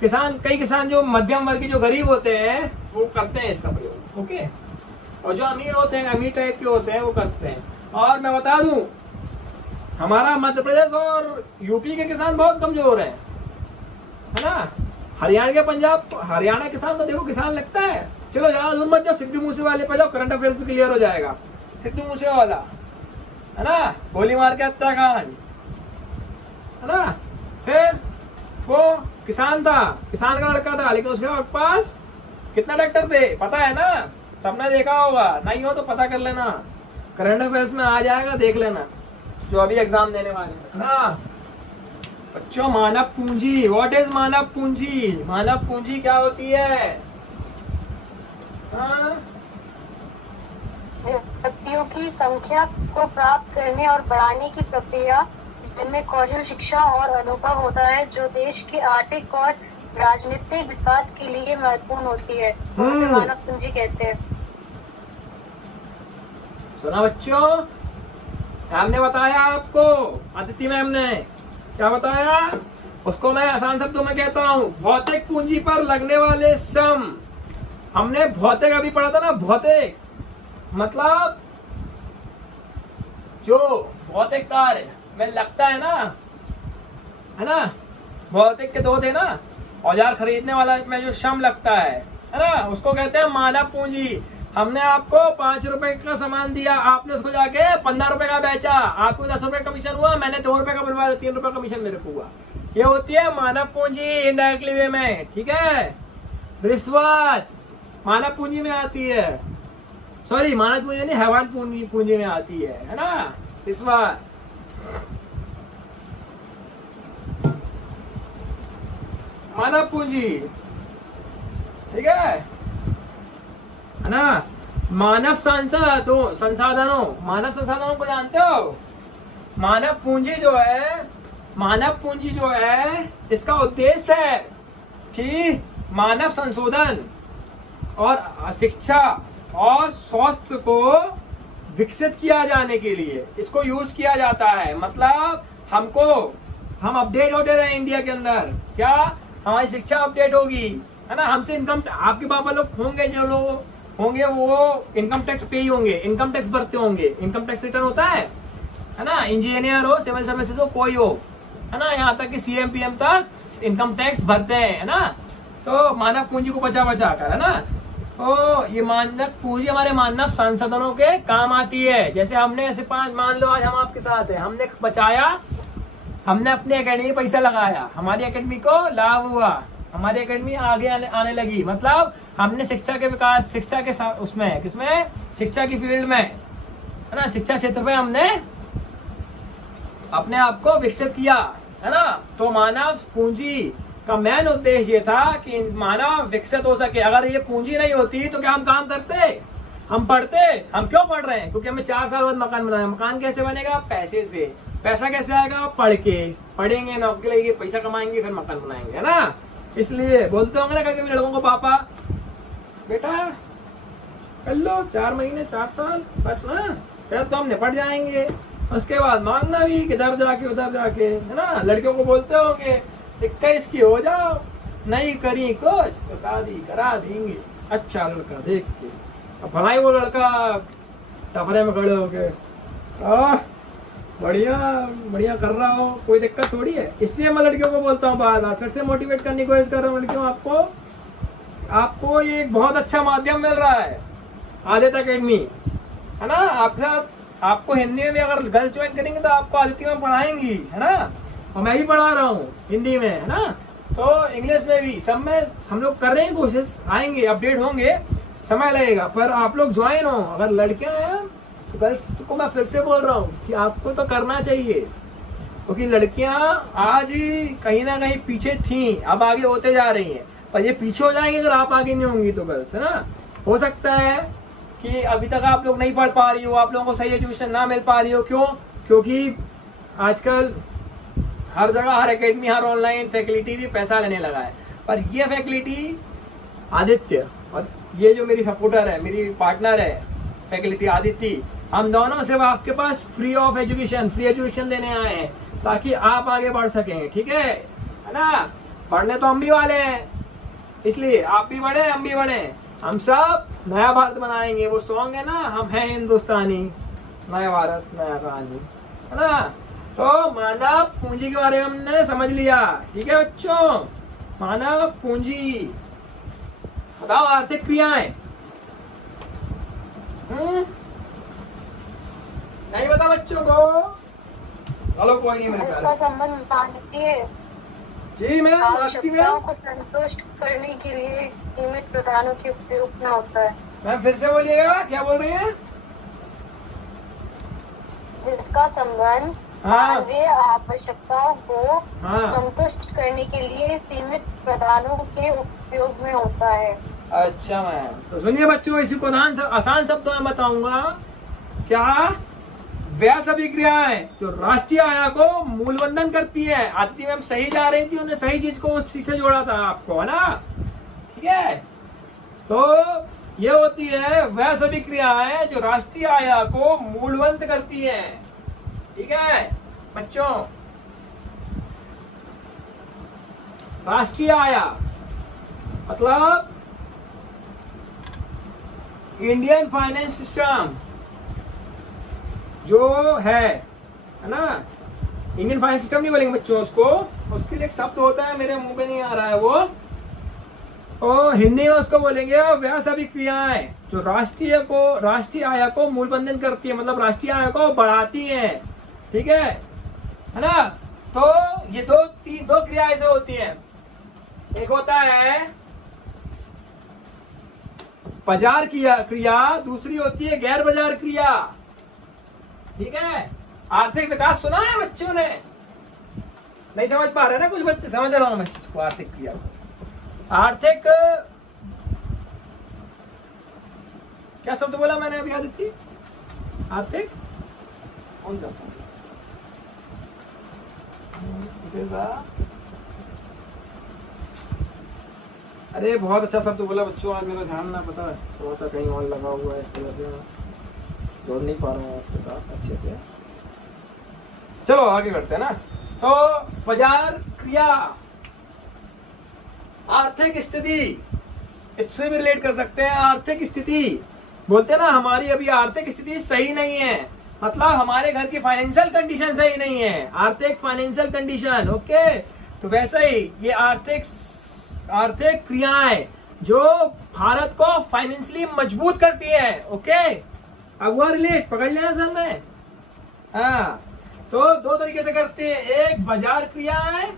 किसान, कई किसान जो मध्यम वर्ग के जो गरीब होते हैं वो करते हैं इसका प्रयोग, ओके। और जो अमीर होते हैं, अमीर टाइप के होते हैं, वो करते हैं। और मैं बता दूं, हमारा मध्य प्रदेश और यूपी के किसान बहुत कमजोर हैं, है ना। हरियाणा के पंजाब, हरियाणा किसान तो देखो किसान लगता है। चलो ज्यादा दूर मत जाओ, सिद्धू मूसेवाले पे जाओ, करंट अफेयर्स भी क्लियर हो जाएगा। सिद्धू मूसेवाला, है ना, गोली मार के हत्याकांड, है ना। फिर वो किसान था, किसान का लड़का था, लेकिन उसके पास कितना ट्रैक्टर थे पता है ना, सबने देखा होगा, नहीं हो तो पता कर लेना, करंट अफेयर्स में आ जाएगा, देख लेना जो अभी एग्जाम देने वाले हैं ना। बच्चों, मानव पूंजी, व्हाट इज मानव पूंजी? मानव पूंजी क्या होती है? हाँ? व्यक्तियों की संख्या को प्राप्त करने और बढ़ाने की प्रक्रिया जिनमें कौशल, शिक्षा और अनुभव होता है, जो देश के आर्थिक और राजनीतिक विकास के लिए महत्वपूर्ण होती है, उसे मानव पूंजी कहते हैं। सुना बच्चों, मैम ने बताया आपको, अदिति मैम ने क्या बताया, उसको मैं आसान शब्दों में कहता हूँ, भौतिक पूंजी पर लगने वाले श्रम। हमने भौतिक अभी पढ़ा था ना, भौतिक मतलब जो भौतिक कार्य में लगता है ना, भौतिक के दो थे ना, औजार खरीदने वाला में जो श्रम लगता है ना, उसको कहते हैं मानव पूंजी। हमने आपको 5 रुपए का सामान दिया, आपने उसको जाके 15 रुपए का बेचा, आपको 10 रुपए कमीशन हुआ, मैंने 2 रुपए का बनवाया, 3 रुपए कमीशन मेरे को हुआ। ये होती है मानव पूंजी इनडायरेक्टली वे में, ठीक है। रिश्वत मानव पूंजी में आती है, सॉरी मानव पूंजी नहीं, हैवान पूंजी में आती है ना, रिश्वत। मानव पूंजी, ठीक है ना। मानव संसाधनों, मानव संसाधनों को जानते हो? मानव पूंजी जो है इसका उद्देश्य है कि मानव संशोधन और शिक्षा और स्वास्थ्य को विकसित किया जाने के लिए इसको यूज किया जाता है। मतलब हम अपडेट होते रहे इंडिया के अंदर, क्या हमारी शिक्षा अपडेट होगी, है ना। हमसे इनकम, आपके पापा लोग होंगे, जो लोग होंगे वो इनकम टैक्स पे ही होंगे, इनकम टैक्स भरते होंगे, इनकम टैक्स रिटर्न होता है ना। इंजीनियर हो, सिविल सर्विसेज हो, कोई हो, है ना, यहाँ तक कि सीएम पीएम तक इनकम टैक्स भरते हैं, है ना। तो मानव पूंजी को बचा कर, है ना। तो ये मानव पूंजी हमारे मानव संसाधनों के काम आती है। जैसे हमने ऐसे मान लो आज हम आपके साथ है, हमने बचाया, हमने अपने एकेडमी में पैसा लगाया, हमारी एकेडमी को लाभ हुआ, हमारी एकेडमी आगे आने लगी। मतलब हमने शिक्षा के विकास, शिक्षा के उसमें किसमें, शिक्षा की फील्ड में, है ना, शिक्षा क्षेत्र में हमने अपने आप को विकसित किया, है ना। तो मानव पूंजी का मेन उद्देश्य ये था कि मानव विकसित हो सके। अगर ये पूंजी नहीं होती तो क्या हम काम करते, हम पढ़ते? हम क्यों पढ़ रहे हैं? क्योंकि हमें 4 साल बाद मकान बनाना है। मकान कैसे बनेगा? पैसे से। पैसा कैसे आएगा? पढ़ के, पढ़ेंगे, नौकरी लगेगी, पैसा कमाएंगे, फिर मकान बनाएंगे, है ना। इसलिए बोलते होंगे ना कभी लड़कों को, पापा बेटा कर लो 4 महीने 4 साल बस ना, फिर तो हम निपट जाएंगे, उसके बाद मांगना भी किधर जाके उधर जाके, है ना। लड़कियों को बोलते होंगे 21 की हो जाओ, नहीं करी कुछ तो शादी करा देंगे, अच्छा लड़का देख के। अब भलाई वो लड़का टफरे में खड़े होके बढ़िया बढ़िया कर रहा हो, कोई दिक्कत थोड़ी है। इसलिए मैं लड़कियों को बोलता हूँ, बार बार फिर से मोटिवेट करने की कोशिश कर रहा हूँ लड़कियों, आपको ये एक बहुत अच्छा माध्यम मिल रहा है, आदित्य एकेडमी, है ना। आपके साथ आपको हिंदी में भी अगर गर्ल ज्वाइन करेंगे तो आपको आदित्य में पढ़ाएंगी, है ना। और मैं भी पढ़ा रहा हूँ हिंदी में, है ना। तो इंग्लिश में भी, सब में हम लोग कर रहे हैं कोशिश, आएंगे, अपडेट होंगे, समय लगेगा, पर आप लोग ज्वाइन हो। अगर लड़कियां हैं तो गर्ल्स को मैं फिर से बोल रहा हूँ कि आपको तो करना चाहिए, क्योंकि लड़कियां आज ही कहीं ना कहीं पीछे थी, अब आगे होते जा रही हैं, पर ये पीछे हो जाएंगे अगर आप आगे नहीं होंगी तो गर्ल्स, है ना। हो सकता है कि अभी तक आप लोग नहीं पढ़ पा रही हो, आप लोगों को सही एजुकेशन ना मिल पा रही हो, क्यों? क्योंकि आजकल हर जगह, हर एकेडमी, हर ऑनलाइन फैसिलिटी भी पैसा लेने लगा है। पर ये फैकल्टी आदित्य और ये जो मेरी सपोर्टर है, मेरी पार्टनर है फैकल्टी आदित्य, हम दोनों सिर्फ आपके पास फ्री एजुकेशन देने आए हैं ताकि आप आगे बढ़ सकें, ठीक है ना। बढ़ने तो हम भी वाले हैं, इसलिए आप भी बढ़े हम भी बढ़े, हम सब नया भारत बनाएंगे। वो सॉन्ग है ना, हम हैं हिंदुस्तानी, नया भारत नया कहानी, है ना। तो मानव पूंजी के बारे में हमने समझ लिया, ठीक है बच्चों। मानव पूंजी, बताओ आर्थिक क्रियाएं। नहीं पता बच्चों को? चलो कोई नहीं मेरे इसका संबंध मानवीय जी मैं आवश्यकताओं को संतुष्ट करने के लिए सीमित प्रदानों के उपयोग में होता है। मैम फिर से बोलिएगा, क्या बोल रही हैं? जिसका संबंध मानवीय आवश्यकताओं को संतुष्ट करने के लिए सीमित प्रदानों के उपयोग में होता है। अच्छा मैम, तो सुनिए बच्चों, इसी को आसान शब्दों में बताऊंगा। क्या वह सभी क्रियाएं जो राष्ट्रीय आय को मूलबंधन करती है। आदित्य मैम सही जा रही थी, उन्होंने सही चीज को उस चीज से जोड़ा था आपको, है ना, ठीक है। तो ये होती है वह सभी क्रियाएं जो राष्ट्रीय आय को मूलबंध करती हैं, ठीक है बच्चों। राष्ट्रीय आय मतलब इंडियन फाइनेंस सिस्टम जो है ना। इंडियन फाइनेंस सिस्टम नहीं बोलेंगे बच्चों उसको, उसके लिए एक शब्द होता है, मेरे मुंह पे नहीं आ रहा है वो, और हिंदी में उसको बोलेंगे वह सभी क्रियाएं जो राष्ट्रीय आय को मूलबंधन करती है, मतलब राष्ट्रीय आय को बढ़ाती हैं, ठीक है ना। तो ये दो क्रिया ऐसे होती हैं। एक होता है बाजार क्रिया, दूसरी होती है गैर बाजार क्रिया, ठीक है। आर्थिक विकास सुना है बच्चों ने? नहीं समझ पा रहे ना कुछ बच्चे? समझ रहा हूं मैं चीज को, आर्थिक क्रिया को। आर्थिक क्या शब्द बोला मैंने अभी आदित्य? आर्थिक कौन जाता अरे बहुत अच्छा शब्द बोला बच्चों, आज मेरा ध्यान ना पता है, थोड़ा सा कहीं और लगा हुआ है, इस वजह से जोड़ नहीं पा रहा हूँ आपके साथ अच्छे से। चलो आगे बढ़ते हैं ना। तो बाजार क्रिया आर्थिक स्थिति, इससे भी रिलेट कर सकते हैं। आर्थिक स्थिति बोलते हैं ना, हमारी अभी आर्थिक स्थिति सही नहीं है, मतलब हमारे घर की फाइनेंशियल कंडीशन सही नहीं है, आर्थिक फाइनेंशियल कंडीशन, ओके। तो वैसे ही ये आर्थिक क्रियाएं जो भारत को फाइनेंशियली मजबूत करती है, ओके। अब वो रिलेट पकड़ लिया सर ने, हाँ। तो दो तरीके से करते हैं, एक बाजार क्रियाएं,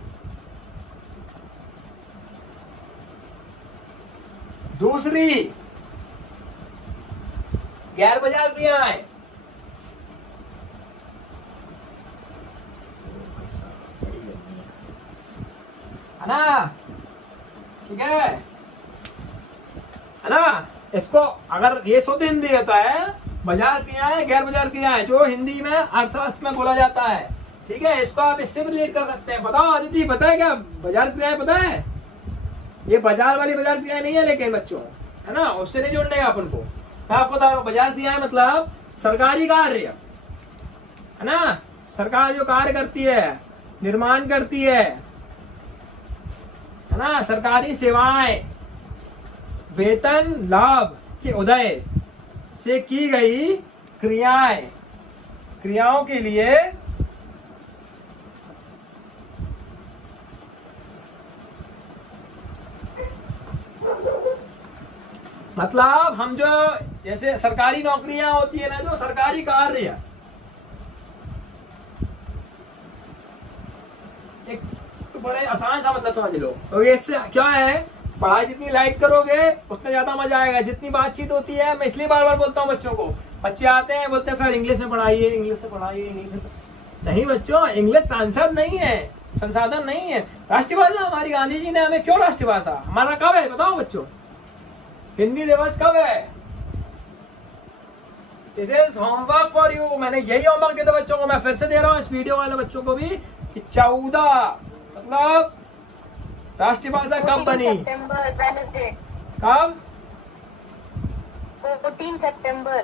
दूसरी गैर बाजार क्रियाएं, है ना, ठीक है ना। इसको अगर ये शुद्ध हिंदी होता है, बाजार क्रियाएं गैर बाजार क्रियाएं, जो हिंदी में अर्थशास्त्र में बोला जाता है, ठीक है। इसको आप इससे भी रिलेट कर सकते हैं। बताओ आदित्य, पता है क्या बाजार क्रियाएं? पता है ये बाजार वाली बाजार क्रियाएं नहीं है, लेकिन बच्चों, है ना, उससे नहीं जोड़ने का अपन को। मैं आपको बता रहा हूँ, बाजार क्रियाएं मतलब सरकारी कार्य, है ना, सरकार जो कार्य करती है, निर्माण करती है ना, सरकारी सेवाएं, वेतन लाभ के उदय से की गई क्रियाओं के लिए मतलब हम जो जैसे सरकारी नौकरियां होती है ना, जो सरकारी कार्य, एक तो बड़े आसान सा मतलब समझ लो। तो इससे क्या है, पढ़ाई जितनी लाइट करोगे उतना ज्यादा मजा आएगा। जितनी बातचीत होती है, मैं इसलिए बार बार बोलता हूँ बच्चों को, बच्चे आते हैं बोलते हैं सर इंग्लिश में पढ़ाइए, इंग्लिश में पढ़ाइए, इंग्लिश में। नहीं बच्चों, इंग्लिश सांसद नहीं है, संसाधन नहीं है। राष्ट्रभाषा हमारी, गांधी जी ने हमें क्यों राष्ट्रभाषा, हमारा कब है बताओ बच्चों? हिंदी दिवस कब है? This is homework for you. मैंने यही होमवर्क दिया था बच्चों को, मैं फिर से दे रहा हूँ इस वीडियो वाले बच्चों को भी कि 14 मतलब राष्ट्रीय भाषा कब बनी? सितंबर, वेडनेसडे, कब? 14 सितंबर।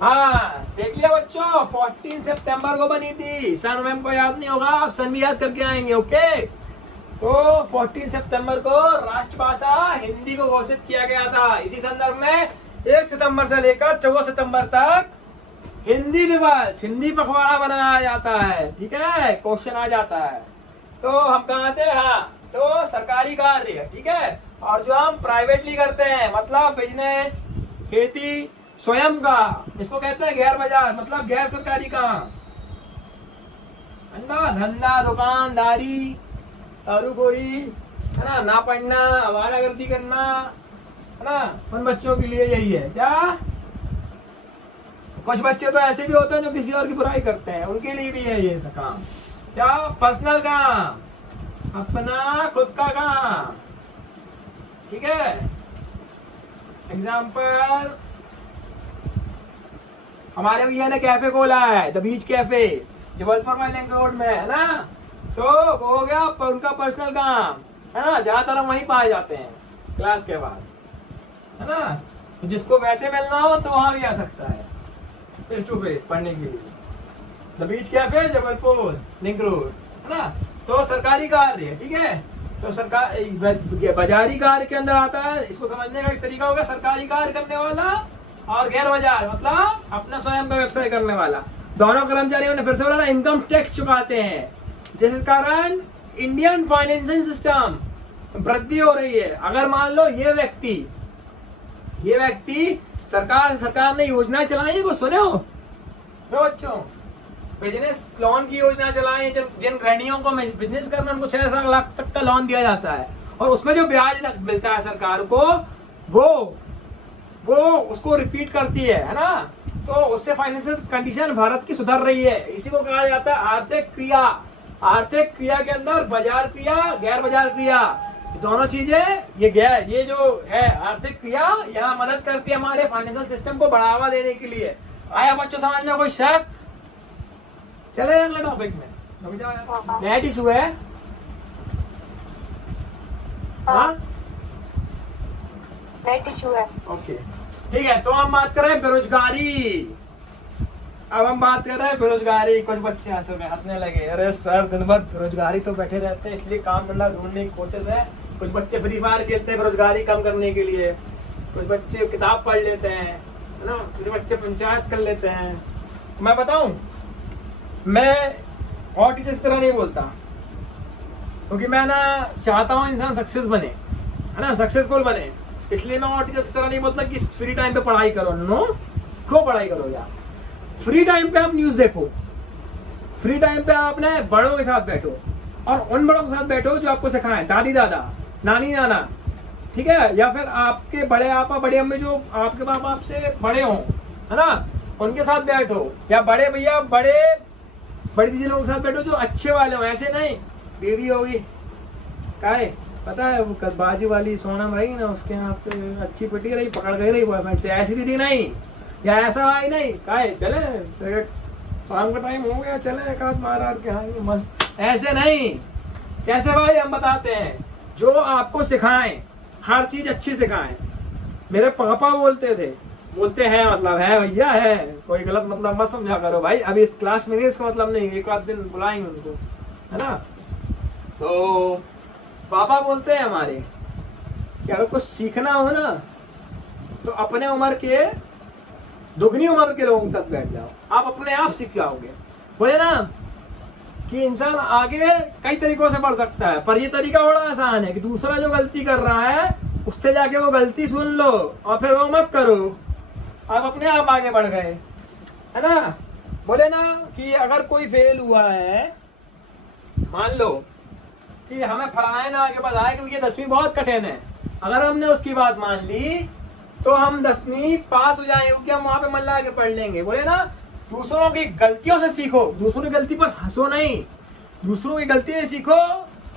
हाँ देख लिया बच्चों, 14 सितंबर को बनी थी। सन मैम को याद नहीं होगा, आप सन भी याद करके आएंगे। ओके, तो 14 सितंबर को राष्ट्रभाषा हिंदी को घोषित किया गया था। इसी संदर्भ में 1 सितंबर से लेकर 14 सितंबर तक हिंदी दिवस, हिंदी पखवाड़ा बनाया जाता है। ठीक है, क्वेश्चन आ जाता है। तो हम कहाँ थे? हाँ, तो सरकारी कार्य, ठीक है, और जो हम प्राइवेटली करते हैं, मतलब बिजनेस, खेती, स्वयं का, इसको कहते हैं गैर बाजार, मतलब गैर सरकारी काम। धंधा, दुकानदारी, दारूखोरी, है ना पढ़ना, आवारागर्दी करना, है ना, उन बच्चों के लिए यही है। क्या कुछ बच्चे तो ऐसे भी होते हैं जो किसी और की बुराई करते हैं, उनके लिए भी है ये काम। क्या? पर्सनल काम, अपना खुद का काम। ठीक है, एग्जाम्पल, हमारे भैया ने कैफे खोला है, द बीच कैफे, जबलपुर में लिंक रोड में, है ना। तो वो हो गया उनका पर्सनल काम, है ना, ज्यादातर हम वहीं पाए जाते हैं क्लास के बाद, है ना। तो जिसको वैसे मिलना हो तो वहां भी आ सकता है फेस टू फेस पढ़ने के लिए। The beach cafe, Jabalpur link road, है ना। तो सरकारी कार्य, ठीक है, तो सरकार बाजारी कार्य के अंदर आता है। इसको समझने का एक तरीका होगा, सरकारी कार्य करने वाला और गैर बाजार, मतलब अपना स्वयं का व्यवसाय करने वाला। दोनों कर्मचारियों ने फिर से बोला ना, इनकम टैक्स चुकाते हैं, जिस कारण इंडियन फाइनेंशियल सिस्टम वृद्धि हो रही है। अगर मान लो ये व्यक्ति सरकार ने योजना चलाई है, वो सुने हो बच्चों? बिजनेस लोन की योजना चलाई है। जिन गृहिणियों को बिजनेस करना, उनको 6 लाख तक का लोन दिया जाता है, और उसमें जो ब्याज मिलता है सरकार को, वो उसको रिपीट करती है ना। तो उससे फाइनेंशियल कंडीशन भारत की सुधर रही है। इसी को कहा जाता है आर्थिक क्रिया। आर्थिक क्रिया के अंदर बाजार क्रिया, गैर बाजार क्रिया, दोनों चीजें, ये जो है आर्थिक क्रिया, यहाँ मदद करती है हमारे फाइनेंशियल सिस्टम को बढ़ावा देने के लिए। आया बच्चों समझ में कोई शक? चले अगले टॉपिक में। नेट इशू है? हाँ, नेट इशू है। ओके, ठीक है। तो हम बात कर रहे हैं बेरोजगारी। अब हम बात कर रहे हैं बेरोजगारी। कुछ बच्चे हंसने लगे, अरे सर दिन भर बेरोजगारी तो बैठे रहते हैं, इसलिए काम धंधा ढूंढने की कोशिश है। कुछ बच्चे फ्री फायर खेलते हैं बेरोजगारी कम करने के लिए, कुछ बच्चे किताब पढ़ लेते हैं, है ना, कुछ बच्चे पंचायत कर लेते हैं। मैं बताऊं, मैं और टीचर इस तरह नहीं बोलता, क्योंकि मैं ना चाहता हूँ इंसान सक्सेस बने, है ना, सक्सेसफुल बने। इसलिए मैं और टीचर इस तरह नहीं बोलता कि फ्री टाइम पे पढ़ाई करो। नो, क्यों पढ़ाई करो यार? फ्री टाइम पे आप न्यूज देखो, फ्री टाइम पे आप अपने बड़ों के साथ बैठो, और उन बड़ों के साथ बैठो जो आपको सिखाएं, दादी दादा, नानी नाना, ठीक है, या फिर आपके बड़े आपा बड़ी अम्मी जो आपके माँ बाप से बड़े हों, है ना, उनके साथ बैठो, या बड़े भैया बड़ी दीदी लोगों के साथ बैठो जो अच्छे वाले हो। ऐसे नहीं दीदी होगी काहे, पता है वो बाजू वाली सोनम रही ना, उसके यहाँ पे अच्छी पिटी रही, पकड़ गई रही बॉयफ्रेंड से, ऐसी दीदी नहीं, या ऐसा भाई नहीं, काहे चले शाम का टाइम हो गया, चले एक हाथ मार के आएंगे मस्त, ऐसे नहीं। कैसे भाई? हम बताते हैं, जो आपको सिखाएं, हर चीज अच्छी सिखाएं। मेरे पापा बोलते हैं, मतलब है भैया है, कोई गलत मतलब मत समझा करो भाई, अभी इस क्लास में नहीं, इसका मतलब नहीं, एक आध दिन बुलाएंगे उनको, है ना। तो पापा बोलते हैं हमारे कि अगर कुछ सीखना हो ना, तो अपने उम्र के दुगनी उम्र के लोगों तक बैठ जाओ, आप अपने आप सीख जाओगे। बोले ना कि इंसान आगे कई तरीकों से बढ़ सकता है, पर ये तरीका बड़ा आसान है कि दूसरा जो गलती कर रहा है उससे जाके वो गलती सुन लो और फिर वो मत करो, आप अपने आप आगे बढ़ गए, है ना। बोले ना कि अगर कोई फेल हुआ है, मान लो कि हमें फलाने ना आगे बढ़ाए क्योंकि 10वीं बहुत कठिन है, अगर हमने उसकी बात मान ली तो हम 10वीं पास हो जाएंगे, क्योंकि हम वहां पे मन लगा के पढ़ लेंगे। बोले ना दूसरों की गलतियों से सीखो, दूसरों की गलती पर हंसो नहीं, दूसरों की गलती से सीखो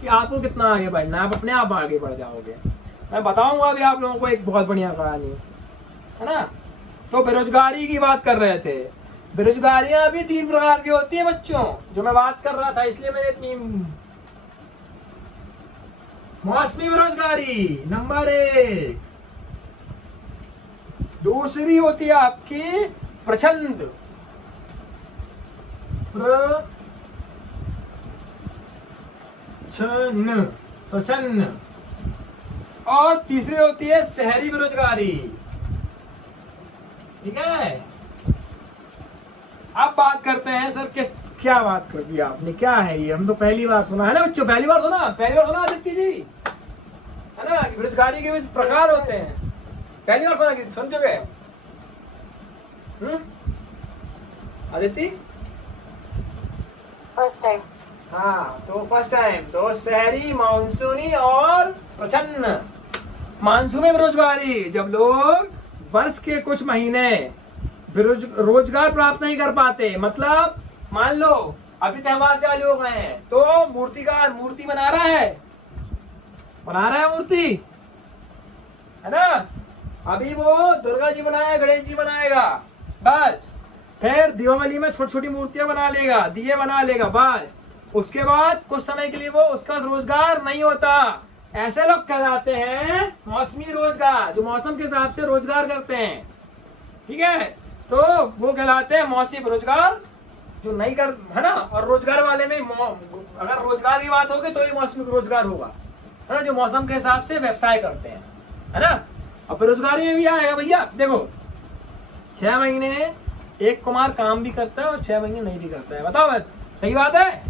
कि आपको कितना आगे बढ़ना है, आप अपने आप आगे बढ़ जाओगे। मैं बताऊंगा अभी आप लोगों को एक बहुत बढ़िया कहानी, है ना। तो बेरोजगारी की बात कर रहे थे। बेरोजगारियां भी 3 प्रकार की होती है बच्चों, जो मैं बात कर रहा था, इसलिए मैंने इतनी मौसमी बेरोजगारी नंबर 1। दूसरी होती है आपकी प्रचंड, प्रचंड। और तीसरी होती है शहरी बेरोजगारी। ठीक है, अब बात करते हैं सर क्या बात कर दी आपने, क्या है ये, हम तो पहली बार सुना है ना बच्चों, पहली बार सुना आदित्य जी, है ना, बेरोजगारी के भी प्रकार होते हैं, पहली बार सुना, सुन चुके आदित्य? First time. हाँ, तो फर्स्ट टाइम। तो शहरी, मानसूनी और प्रचंड। मानसूनी बेरोजगारी, जब लोग वर्ष के कुछ महीने रोजगार प्राप्त नहीं कर पाते, मतलब मान लो अभी त्योहार चालू हो गए हैं तो मूर्तिकार मूर्ति बना रहा है मूर्ति, है ना, अभी वो दुर्गा जी बनाएगा, गणेश जी बनाएगा, बस। फिर दीपावली में छोटी छोटी मूर्तियां बना लेगा, दिए बना लेगा, बस। उसके बाद कुछ समय के लिए वो उसका रोजगार नहीं होता। ऐसे लोग कहलाते हैं मौसमी रोजगार, जो मौसम के हिसाब से रोजगार करते हैं। ठीक है, तो वो कहलाते हैं मौसमी रोजगार, जो नहीं कर, है ना। और रोजगार वाले में अगर रोजगार की बात होगी तो ये मौसमी रोजगार होगा, है ना, जो मौसम के हिसाब से व्यवसाय करते हैं, है ना। और बेरोजगारी में भी आएगा भैया, देखो 6 महीने एक कुमार काम भी करता है और 6 महीने नहीं भी करता है, बताओ सही बात है?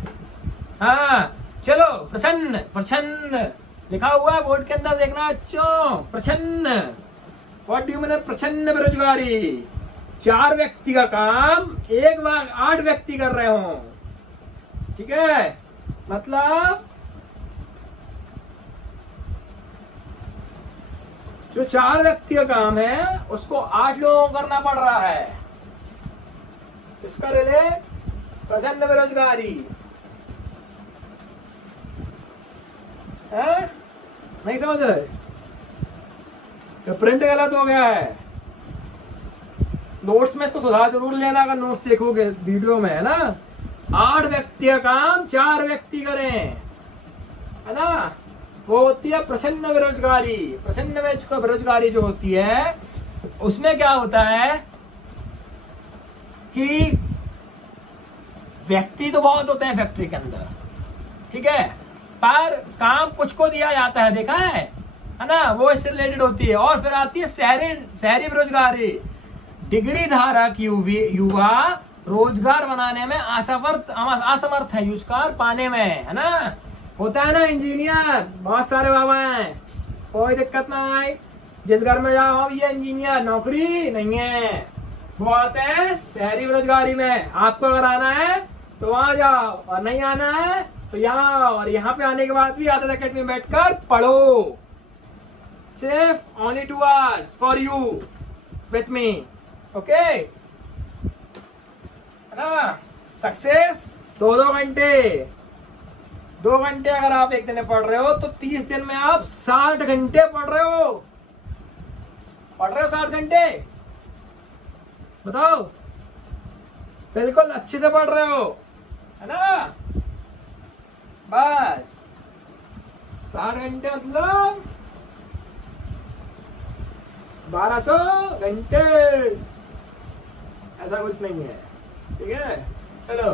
हाँ, चलो प्रसन्न, प्रछन्न लिखा हुआ है बोर्ड के अंदर, देखना बच्चों, प्रछन्न। व्हाट डू यू मीन प्रछन्न बेरोजगारी? 4 व्यक्ति का काम एक बार 8 व्यक्ति कर रहे हो। ठीक है, मतलब जो 4 व्यक्ति का काम है उसको 8 लोगों को करना पड़ रहा है। इसका रिलेट प्रचंड बेरोजगारी है, नहीं समझ रहे? तो प्रिंट गलत हो गया है, नोट्स में इसको सुधार जरूर लेना अगर नोट्स देखोगे वीडियो में, है ना। 8 व्यक्ति का काम 4 व्यक्ति करें, है ना, वो होती है प्रसन्न बेरोजगारी। प्रसन्न बेरोजगारी जो होती है उसमें क्या होता है कि व्यक्ति तो बहुत होते हैं फैक्ट्री के अंदर, ठीक है, पर काम कुछ को दिया जाता है, देखा है ना, वो इससे रिलेटेड होती है। और फिर आती है शहरी बेरोजगारी। डिग्री धारक युवा रोजगार बनाने में असमर्थ है, रोजगार पाने में, है ना। होता है ना इंजीनियर, बहुत सारे बाबा हैं, कोई दिक्कत ना आए, जिस घर में जाओ ये इंजीनियर, नौकरी नहीं है, वो आते हैं शहरी बेरोजगारी में। आपको अगर आना है तो वहां जाओ, और नहीं आना है तो यहाँ, और यहाँ पे आने के बाद भी आदत अकेडमी में बैठकर पढ़ो, सिर्फ only 2 hours for you with me, okay, है ना। सक्सेस 2-2 घंटे, 2 घंटे अगर आप एक दिन में पढ़ रहे हो तो 30 दिन में आप 60 घंटे पढ़ रहे हो 60 घंटे, बताओ, बिल्कुल अच्छे से पढ़ रहे हो, है ना। बस 60 घंटे मतलब 1200 घंटे, ऐसा कुछ नहीं है, ठीक है। चलो,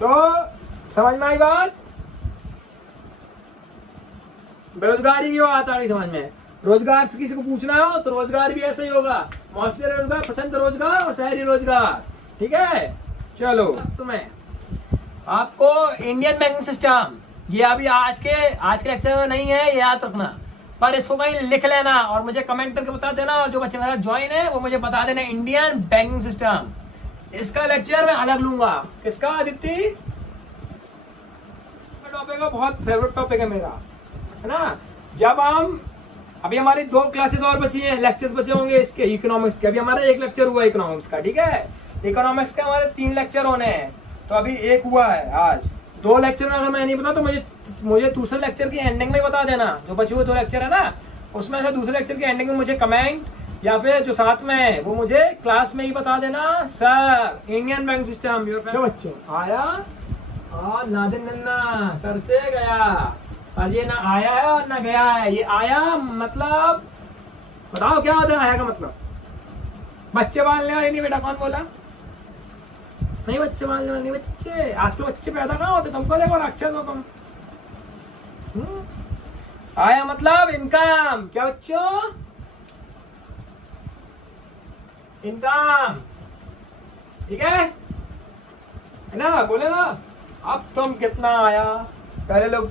तो समझ में आई बात? बेरोजगारी की बात आ गई समझ में। रोजगार से किसी को पूछना हो तो रोजगार भी ऐसा ही होगा, मौसमी रोजगार, पसंद रोजगार और शहरी रोजगार, ठीक है। चलो, तुम्हें आपको इंडियन बैंकिंग सिस्टम, ये अभी आज के लेक्चर में नहीं है, ये याद रखना, पर इसको कहीं लिख लेना और मुझे कमेंट करके बता देना, और जो बच्चे मेरा ज्वाइन है वो मुझे बता देना इंडियन बैंकिंग सिस्टम। इसका लेक्चर मैं अलग लूंगा। किसका आदित्य? टॉपिक है, बहुत फेवरेट टॉपिक है मेरा, है ना। जब हम अभी हमारी 2 क्लासेस और बची हैं, लेक्चर्स बचे होंगे इसके इकोनॉमिक्स के। अभी हमारा 1 लेक्चर हुआ इकोनॉमिक्स का, ठीक है। इकोनॉमिक्स के हमारे 3 लेक्चर होने हैं, तो अभी 1 हुआ है आज। 2 लेक्चर में अगर मैं नहीं बता तो मुझे दूसरे लेक्चर की एंडिंग में बता देना, जो बचे हुए 2 लेक्चर है ना, उसमें से दूसरे लेक्चर की एंडिंग में मुझे कमेंट या फिर जो साथ में है वो मुझे क्लास में ही बता देना, सर इंडियन बैंक सिस्टम बच्चों आया और नादिन नन्ना सर से गया, और ये ना आया है और ना गया है। ये आया मतलब बताओ क्या होता है आया का मतलब? बच्चे पालने वाले नहीं बेटा, कौन बोला? नहीं बच्चे पालने वाले नहीं, बच्चे आजकल बच्चे पैदा कहाँ होते? तुमको देखो राक्षस हो तुम। आया मतलब इनकम। क्या बच्चों? इनकम, ठीक है ना? बोले ना। अब तुम कितना आया? पहले लोग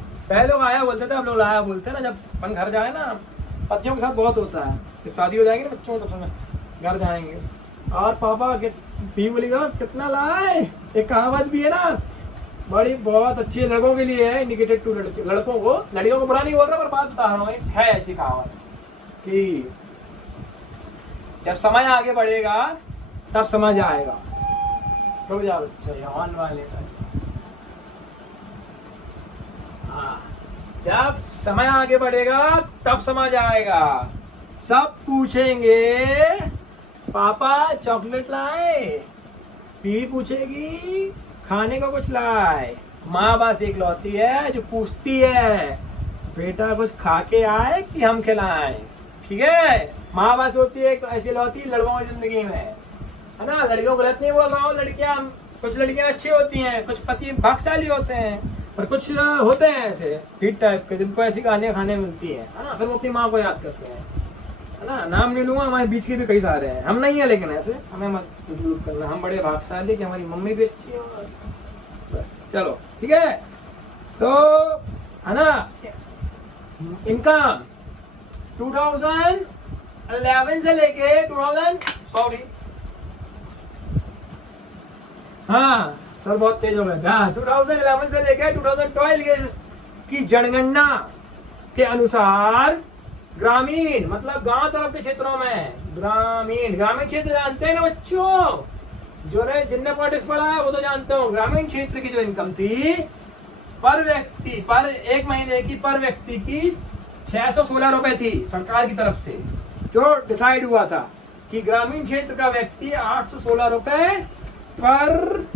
आया बोलते थे, अब लोग लाया बोलते हैं ना। जब अपन घर जाए ना, पतियों के साथ बहुत होता है। जब शादी हो जाएगी ना बच्चों को, तब समय घर जाएंगे और पापा भी बोलेगा कितना लाए। एक कहावत भी है ना, बड़ी बहुत अच्छी है, लड़कों के लिए है, इंडिकेटेड टू लड़कों को। लड़कियों को बुरा नहीं बोल रहा, पर बात बता रहा हूँ। है ऐसी कहावत कि जब समय आगे बढ़ेगा तब समझ आएगा। रुक जाओ बच्चों, ऑन वाले सारे। हाँ, जब समय आगे बढ़ेगा तब समझ आएगा। सब पूछेंगे पापा चॉकलेट लाए, बीवी पूछेगी खाने को कुछ लाए। माँ बस एक लौती है जो पूछती है बेटा कुछ खा के आए कि हम खिलाएं, ठीक है? माँ बस होती है ऐसी लौती लड़कों की जिंदगी में, है ना? लड़कियों को गलत नहीं बोल रहा हूँ। कुछ लड़कियां अच्छी होती हैं, कुछ पति भाग्यशाली होते हैं, पर कुछ होते हैं ऐसे हिट टाइप के जिनको ऐसी कहानियां खाने मिलती है ना? फिर वो अपनी माँ को याद करते हैं, है ना? नाम नहीं लूंगा, हमारे बीच के भी कई सारे हैं। हम नहीं है लेकिन ऐसे हमें मत इंक्लूड करना। हम बड़े भाग्यशाली कि हमारी मम्मी भी अच्छी है। बस चलो ठीक है। तो है ना, इनकम 2011 से लेके 2000 हाँ सर बहुत तेज हो गया। 2011 से लेके 2012 की जनगणना के अनुसार ग्रामीण मतलब गांव तरफ के क्षेत्रों में, ग्रामीण क्षेत्र जानते हैं ना बच्चों? जो ने जिनने पॉलिटिक्स पढ़ा है वो तो जानते हो। ग्रामीण क्षेत्र की जो इनकम थी पर व्यक्ति, पर एक महीने की पर व्यक्ति की 616 रुपए थी सरकार की तरफ से। जो डिसाइड हुआ था कि ग्रामीण क्षेत्र का व्यक्ति 816 रुपए पर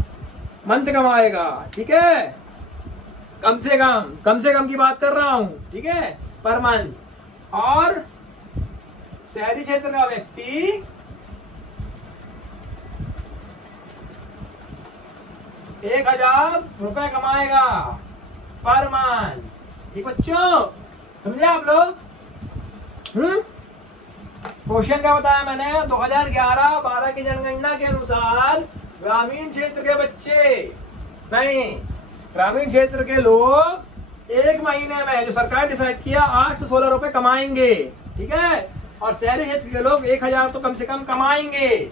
मंथ कमाएगा, ठीक है? कम से कम की बात कर रहा हूं, ठीक है? Per month. और शहरी क्षेत्र का व्यक्ति 1000 रुपए कमाएगा पर मंथ, ठीक बच्चों? समझे आप लोग? क्वेश्चन क्या बताया मैंने? 2011-12 की जनगणना के अनुसार ग्रामीण क्षेत्र के बच्चे नहीं, ग्रामीण क्षेत्र के लोग एक महीने में जो सरकार डिसाइड किया 816 रुपए कमाएंगे, ठीक है? और शहरी क्षेत्र के लोग 1000 तो कम से कम कमाएंगे,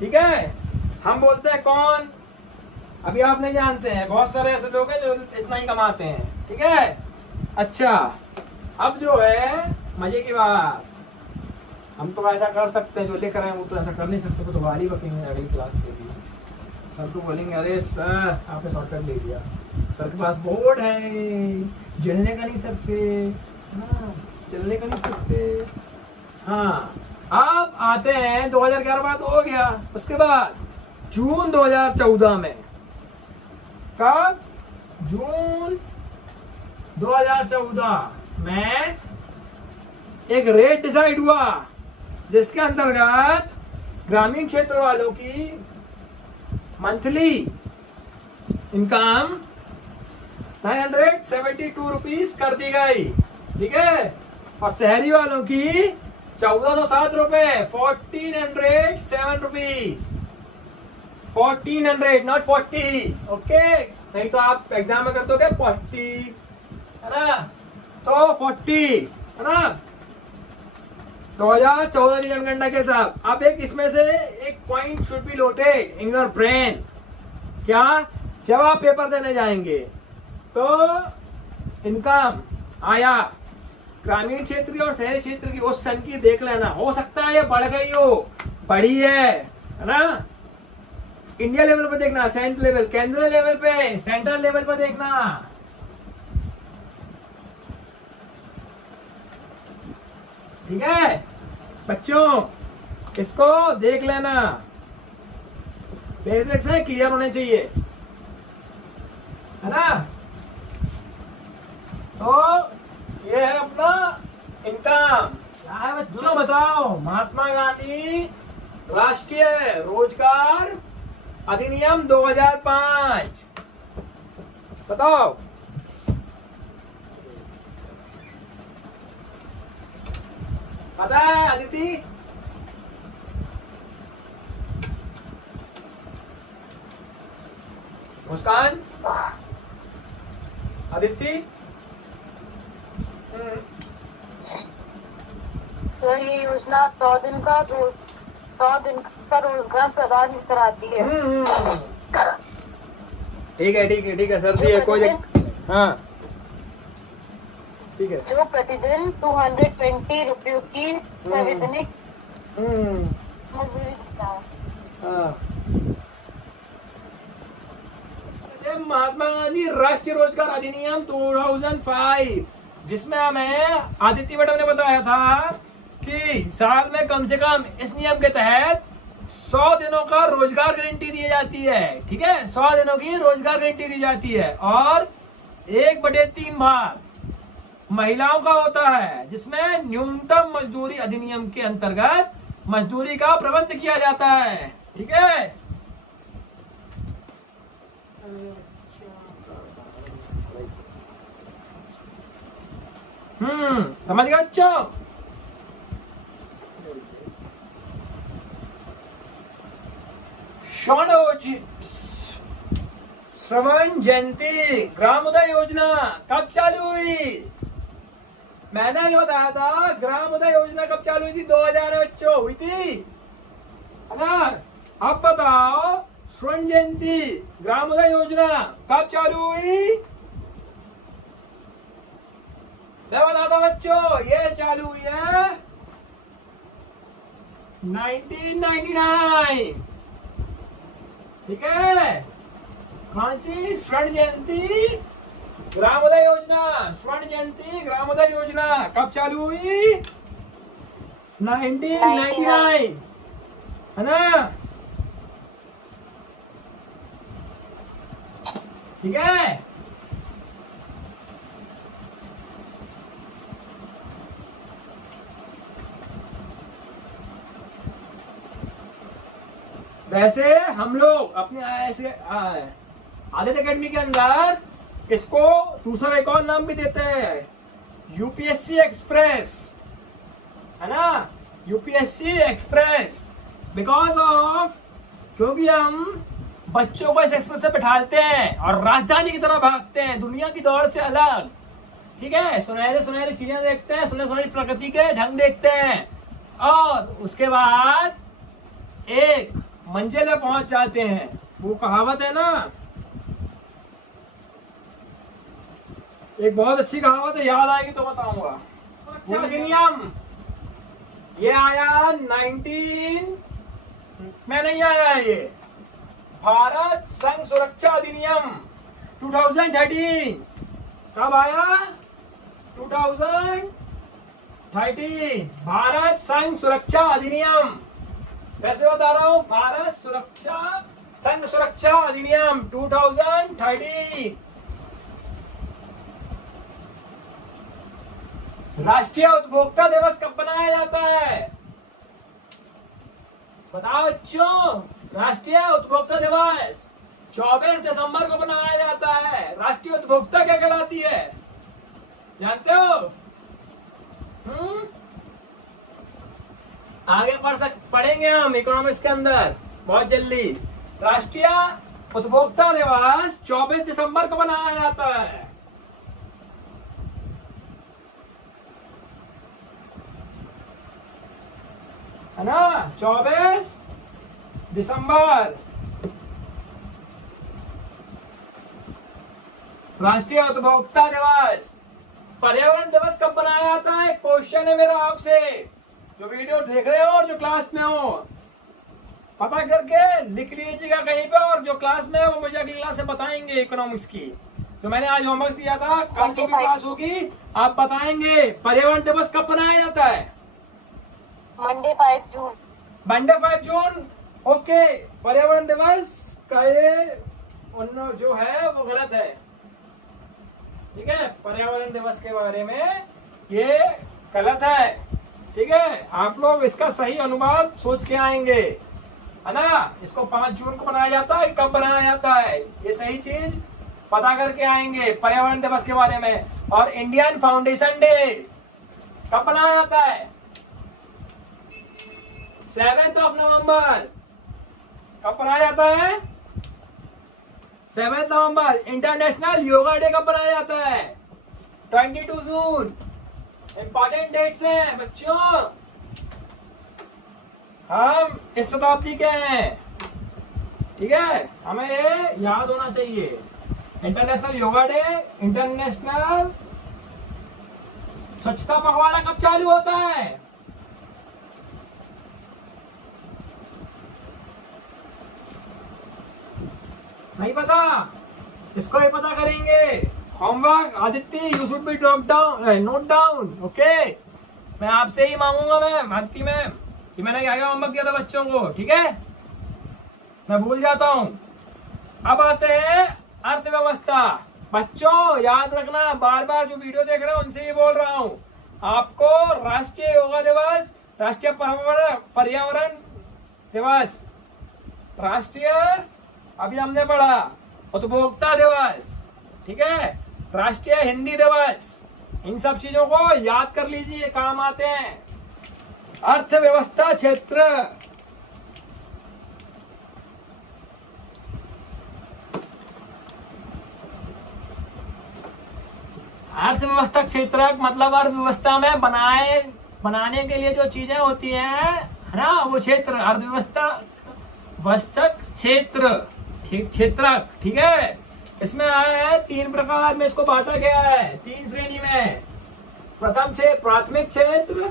ठीक है? हम बोलते हैं कौन? अभी आप नहीं जानते हैं, बहुत सारे ऐसे लोग हैं जो इतना ही कमाते हैं, ठीक है? अच्छा, अब जो है मजे की बात, हम तो ऐसा कर सकते हैं, जो लिख रहे हैं वो तो ऐसा कर नहीं सकते, वो तो गाली बकेंगे अगली क्लास के लिए। सर को बोलेंगे अरे सर आपने शॉर्टकट ले लिया, सर के पास बोर्ड है, जलने का नहीं सर से, हाँ चलने का नहीं सर से। हाँ, अब आते हैं 2011 बात हो गया। उसके बाद जून 2014 में, कब? जून 2014 में एक रेट डिसाइड हुआ जिसके अंतर्गत ग्रामीण क्षेत्र वालों की मंथली इनकम 972 रुपीज कर दी गई, ठीक है? और शहरी वालों की 1407 रुपए, 1407 रुपीज, 1400 नॉट 40, ओके? नहीं तो आप एग्जाम में कर दोगे 40, है ना? तो 40, है ना? 2014 की जनगणना के साथ। अब एक इसमें से एक point should be noted in your brain. क्या? जब आप पेपर देने जाएंगे तो इनकम आया ग्रामीण क्षेत्र की और शहरी क्षेत्र की उस सन की देख लेना। हो सकता है ये बढ़ गई हो, बढ़ी है ना? इंडिया लेवल पे देखना, सेंट्रल लेवल, केंद्रीय लेवल पे, सेंट्रल लेवल पे देखना, ठीक है बच्चों? इसको देख लेना, बेसिक्स है, क्लियर होने चाहिए, है ना? तो ये है अपना इनकम। क्या है बच्चों बताओ? महात्मा गांधी राष्ट्रीय रोजगार अधिनियम 2005। बताओ। पता है अदिति? मुस्कान, अदिति? सर ये योजना 100 दिन का रोजगार प्रदान कराती है। ठीक है ठीक है ठीक है सर जी, कोई हाँ ठीक है। जो प्रतिदिन 220 रुपयों की सार्वजनिक मजदूरी देता है। हाँ। महात्मा गांधी राष्ट्रीय रोजगार अधिनियम 2005, जिसमें हमें आदित्य मैडम ने बताया था कि साल में कम से कम इस नियम के तहत 100 दिनों का रोजगार गारंटी दी जाती है। ठीक है, 100 दिनों की रोजगार गारंटी दी जाती है और 1/3 भाग महिलाओं का होता है, जिसमें न्यूनतम मजदूरी अधिनियम के अंतर्गत मजदूरी का प्रबंध किया जाता है। ठीक है। समझ गए बच्चों? श्रवण जयंती ग्रामोदय योजना कब चालू हुई? मैंने जो बताया था, ग्रामोदय योजना कब चालू हुई थी? 2000 में बच्चों हुई थी, है ना? अब बताओ, स्वर्ण जयंती ग्रामोदय योजना कब चालू हुई? मैं बताता बच्चों, ये चालू हुई है 1999। ठीक है। कौन सी? स्वर्ण जयंती ग्रामोदय योजना। स्वर्ण जयंती ग्रामोदय योजना कब चालू हुई? 1999, है ना? ठीक है। वैसे हम लोग अपने आदित्य एकेडमी के अंदर इसको दूसरा एक और नाम भी देते हैं, यूपीएससी एक्सप्रेस, है ना? यूपीएससी एक्सप्रेस बिकॉज ऑफ, क्योंकि हम बच्चों को इस एक्सप्रेस से बैठाते हैं और राजधानी की तरह भागते हैं, दुनिया की दौड़ से अलग। ठीक है, सुनहरे सुनहरी चीजें देखते हैं, सुनहरी सुनहरी प्रकृति के ढंग देखते हैं और उसके बाद एक मंजिल में पहुंच जाते हैं। वो कहावत है ना, एक बहुत अच्छी कहावत है, याद आएगी तो बताऊंगा। अच्छा अधिनियम ये आया 19 में नहीं आया, ये भारत संघ सुरक्षा अधिनियम 2013। कब आया? 2013 भारत संघ सुरक्षा अधिनियम। कैसे बता रहा हूं? भारत संघ सुरक्षा अधिनियम 2013। राष्ट्रीय उपभोक्ता दिवस कब मनाया जाता है? बताओ बच्चों। राष्ट्रीय उपभोक्ता दिवस 24 दिसंबर को मनाया जाता है। राष्ट्रीय उपभोक्ता क्या कहलाती है, जानते हो? आगे पढ़ेंगे हम इकोनॉमिक्स के अंदर बहुत जल्दी। राष्ट्रीय उपभोक्ता दिवस 24 दिसंबर को मनाया जाता है। है ना? 24 दिसंबर राष्ट्रीय उपभोक्ता दिवस। पर्यावरण दिवस कब मनाया जाता है? क्वेश्चन है मेरा आपसे, जो वीडियो देख रहे हो और जो क्लास में हो, पता करके लिख लीजिएगा कहीं पे, और जो क्लास में है वो मुझे अगली क्लास से बताएंगे इकोनॉमिक्स की। तो मैंने आज होमवर्क दिया था, कल जो भी क्लास होगी आप बताएंगे। पर्यावरण दिवस कब मनाया जाता है? मंडे 5 जून। मंडे 5 जून। ओके, पर्यावरण दिवस का ये जो है वो गलत है। ठीक है, पर्यावरण दिवस के बारे में ये गलत है। ठीक है, आप लोग इसका सही अनुवाद सोच के आएंगे, है ना। इसको 5 जून को बनाया जाता है, कब बनाया जाता है, ये सही चीज पता करके आएंगे पर्यावरण दिवस के बारे में। और इंडियन फाउंडेशन डे कब बनाया जाता है? 7 नवंबर। कब बनाया जाता है? 7 नवंबर। इंटरनेशनल योगा डे कब बनाया जाता है? 22 जून। इंपॉर्टेंट डेट्स हैं बच्चों, हम इस शताब्दी के हैं। ठीक है, हमें ये याद होना चाहिए। इंटरनेशनल योगा डे, इंटरनेशनल स्वच्छता पखवाड़ा कब चालू होता है? नहीं पता? इसको ही पता करेंगे। Homework Aditya, you should be note down. Okay, मैं आपसे ही मांगूंगा मैं भक्ति में कि मैंने क्या क्या होमवर्क दिया था बच्चों को। ठीक है, मैं भूल जाता हूं। अब आते हैं अर्थव्यवस्था। बच्चों याद रखना, बार बार जो वीडियो देख रहे हो उनसे ही बोल रहा हूं, आपको राष्ट्रीय योगा दिवस, राष्ट्रीय पर्यावरण दिवस, राष्ट्रीय अभी हमने पढ़ा उपभोक्ता दिवस, ठीक है, राष्ट्रीय हिंदी दिवस, इन सब चीजों को याद कर लीजिए, काम आते हैं। अर्थव्यवस्था क्षेत्र, अर्थव्यवस्था क्षेत्र मतलब अर्थव्यवस्था में बनाने के लिए जो चीजें होती हैं, है ना, वो क्षेत्र अर्थव्यवस्था वस्तक क्षेत्र, क्षेत्रक। ठीक है, इसमें आया है 3 प्रकार में, इसको बांटा गया है 3 श्रेणी में। प्रथम से प्राथमिक क्षेत्र,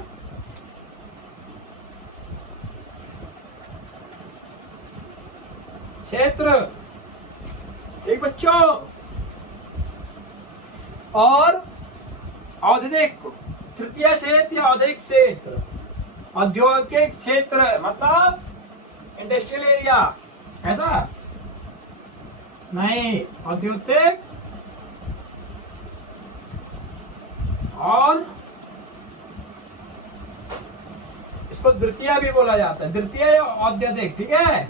ठीक बच्चों, और औद्योगिक तृतीय क्षेत्र या औद्योगिक क्षेत्र। औद्योगिक क्षेत्र मतलब इंडस्ट्रियल एरिया, ऐसा नहीं, औद्योगिक और इसको द्वितीय भी बोला जाता है, द्वितीय या औद्योगिक। ठीक है,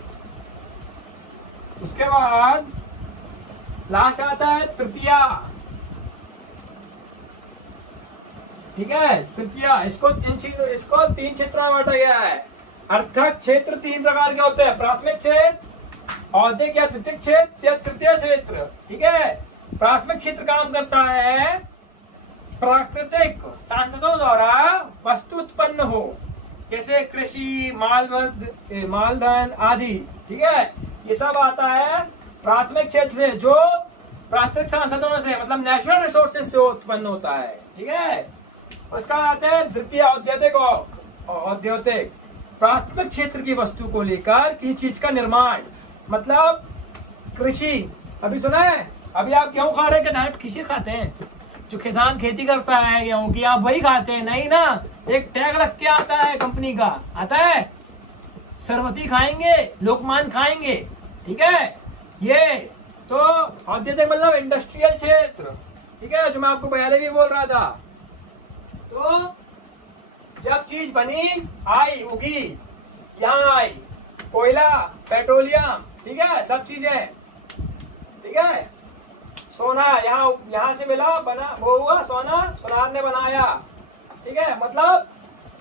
उसके बाद लास्ट आता है तृतीय। ठीक है, तृतीय, इसको 3 क्षेत्रों में बांटा गया है। अर्थक क्षेत्र 3 प्रकार के होते हैं, प्राथमिक क्षेत्र, औद्योगिक या द्वितीय क्षेत्र या तृतीय क्षेत्र। ठीक है, प्राथमिक क्षेत्र काम करता है प्राकृतिक सांसदों द्वारा वस्तु उत्पन्न हो, जैसे कृषि, मालधन आदि। ठीक है, ये सब आता है प्राथमिक क्षेत्र से, जो प्राकृतिक संसाधनों से मतलब नेचुरल रिसोर्सेज से उत्पन्न होता है। ठीक है, उसका आते हैं द्वितीय औद्योगिक और औद्योगिक। प्राथमिक क्षेत्र की वस्तु को लेकर किसी चीज का निर्माण, मतलब कृषि। अभी सुना है, अभी आप गेहूं खा रहे हैं, डायरेक्ट कृषि खाते हैं? जो किसान खेती करता है गेहूं की, आप वही खाते हैं? नहीं ना, एक टैग लग के आता है कंपनी का, आता है सरवती खाएंगे, लोकमान खाएंगे। ठीक है, ये तो औद्योगिक मतलब इंडस्ट्रियल क्षेत्र। ठीक है, जो मैं आपको पहले भी बोल रहा था। तो जब चीज बनी, आई, उगी, यहाँ आई, कोयला, पेट्रोलियम, ठीक है, सब चीजें। ठीक है, सोना यहाँ से मिला, बना, वो हुआ सोना, सोनार ने बनाया। ठीक है, मतलब